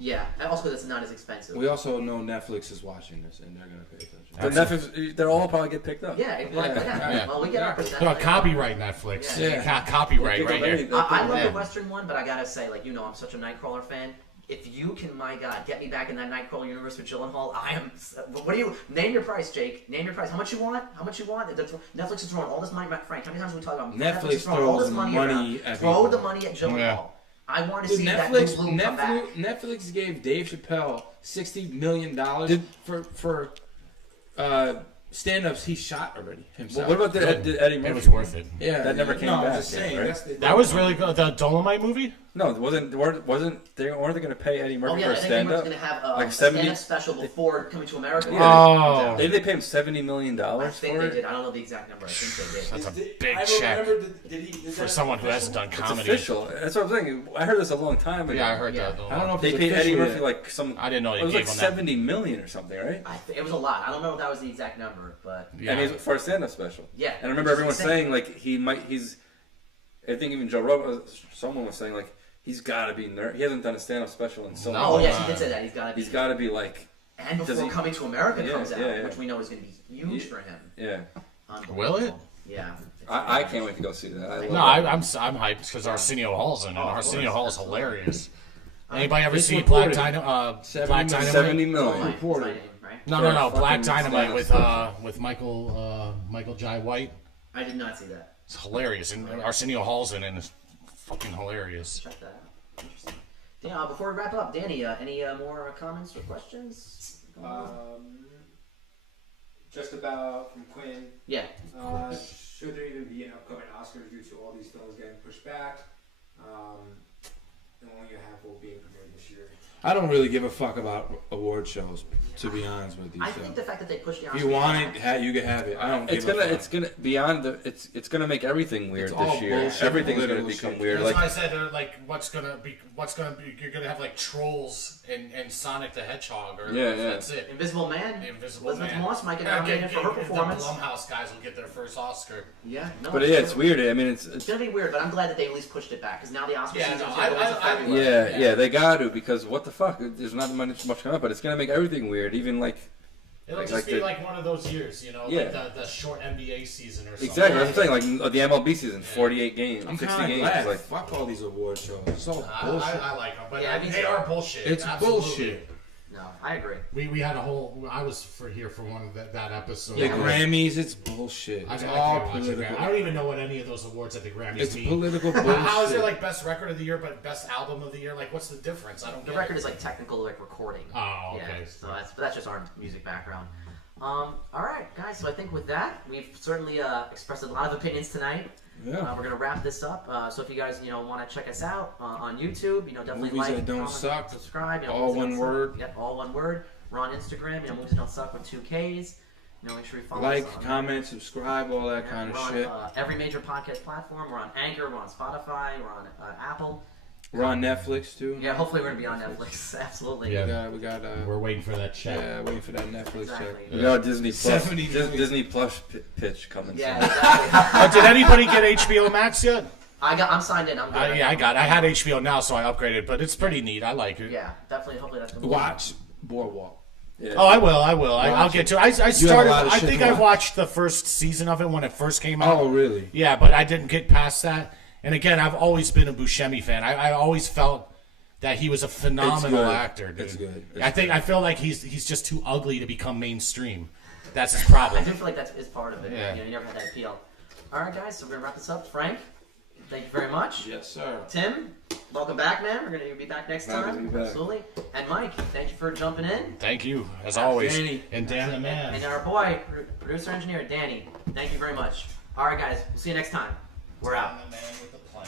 Yeah, and also because it's not as expensive. We also know Netflix is watching this and they're gonna pay attention. But Netflix, they'll all probably get picked up. Yeah, well, we get our percent. No, copyright Netflix. Yeah. Copyright right here. I love the Western one, but I gotta say, like, I'm such a Nightcrawler fan. If you can, my God, get me back in that Nightcrawler universe with Gyllenhaal, I am. What do you name your price, Jake? Name your price. How much you want? Netflix is throwing all this money. Frank, how many times have we talked about Netflix is throwing all this throws money money around. at Throw people. the money at Gyllenhaal. Yeah. I want to Dude, see that Blue come back. Netflix gave Dave Chappelle $60 million for stand-ups he shot already himself. What about the Eddie Murphy? It was worth it. Yeah, That never came no, back, I'm just saying. right? That was really good. The Dolomite movie? No, it weren't they going to pay Eddie Murphy Oh yeah, for I a think stand he was up? going to have Like a 70 stand-up special before Coming to America. Oh. Did they pay him $70 million I think for they it? did. I don't know the exact number. I think they did. That's a Did- big I check remember for someone who hasn't done It's comedy. official. That's what I'm saying. I heard this a long time ago. Yeah, I heard Yeah. that. I don't know if They it's paid Eddie official Murphy yet. like some. I didn't know It they was gave like him that. $70 million or something, right? It was a lot. I don't know if that was the exact number, but Yeah. And he's for a stand-up special. yeah. And I remember everyone Insane. saying like he's. I think even Joe Rogan, someone was saying like he's got to be he hasn't done a stand-up special in so No. long. Oh yes, he did say that. He's got to be. like. And does before he- Coming to America Yeah, comes out, yeah. which we know is going to be huge for him. Yeah. Will it? Yeah. I can't wait to go see that. I love No, that. I'm hyped because Arsenio Hall's in it. Arsenio Hall's hilarious. I'm- Anybody ever It's see reported. Black Dynamite? 70 million. Reported. Right? No, For Black fucking Dynamite stand-up with Michael Jai White. I did not see that. It's hilarious, and Arsenio Hall's in it, and it's fucking hilarious. Check that out. Interesting. Yeah, before we wrap up, Danny, any more comments or questions? Just about from Quinn. Yeah. Should there even be an upcoming Oscars due to all these films getting pushed back? And only a handful being premiered this year. I don't really give a fuck about award shows, to be honest with you. I so. think the fact that they pushed the Oscars If you want back- it, you can have it. I don't It's give a fuck. it's gonna make everything weird It's all this year. bullshit, Everything's gonna political become shit. weird. That's Like why I said what's gonna be you're gonna have like Trolls and Sonic the Hedgehog or Yeah. that's it. Invisible Man. Invisible Elizabeth Man. Moss might get Yeah, nominated for her performance. The Blumhouse guys will get their first Oscar. Yeah. No, but yeah, it's weird. I mean, It's gonna be weird, but I'm glad that they at least pushed it back because now the Oscar Yeah, season's no, gonna go into February. yeah, they got to because what the fuck? There's not much coming up, but it's gonna make everything weird. Even like It'll Like just be the- like one of those years, Yeah. like the short NBA season or something. exactly. That's the thing. Like the MLB season, 48 games, I'm 60 kind of games. glad. It's like Fuck all these award shows. It's all I bullshit. like them, but Yeah, I mean, me they too. are bullshit. It's Absolutely. bullshit. No, I agree. We had a whole. I was here for one of that episode. The Grammys, it's bullshit. I It's can't all watch the political. Grammys. I don't even know what any of those awards at the Grammys It's mean. political bullshit. How is it like best record of the year, but best album of the year? Like, what's the difference? I don't The get record it. is like technical, like recording. Oh, okay. Yeah, so that's just our music background. All right, guys. So I think with that, we've certainly expressed a lot of opinions tonight. Yeah. We're gonna wrap this up. So if you guys, want to check us out on YouTube, definitely Movies like, That Don't comment, Suck. subscribe. All Movies That one Don't Suck. word. Yep, all one word. We're on Instagram. Movies That Don't Suck with 2 Ks. Make sure you follow Like, us on comment, subscribe, all that kind of we're shit. on every major podcast platform. We're on Anchor. We're on Spotify. We're on Apple. We're on Netflix too. Yeah, hopefully we're gonna be on Netflix. Absolutely. Yeah. We got We're waiting for that check. yeah, waiting for that Netflix Exactly. check. you got a Disney Plus, 70 movies. Disney Plus pitch coming. Yeah, soon. exactly. Did anybody get HBO Max yet? I'm signed in. I'm good. I had HBO now, so I upgraded, but it's pretty neat. I like it. Yeah, definitely. Hopefully that's the Watch Boardwalk. Yeah. Oh, I will. I'll get to it. I started. lot of I shit think to I watch. watched the first season of it when it first came out. Oh, really? Yeah, but I didn't get past that. And again, I've always been a Buscemi fan. I always felt that he was a phenomenal actor, dude. It's good. I feel like he's just too ugly to become mainstream. That's his problem. I do feel like that is part of it. Yeah. You never had that appeal. All right, guys. So we're gonna wrap this up. Frank, thank you very much. Yes, sir. Tim, welcome back, man. We're gonna be back next Glad to time. be back. Absolutely. And Mike, thank you for jumping in. Thank you, as always. Danny. And Dan the man. And our boy, producer engineer Danny. Thank you very much. All right, guys. We'll see you next time. We're out. The man with the plan.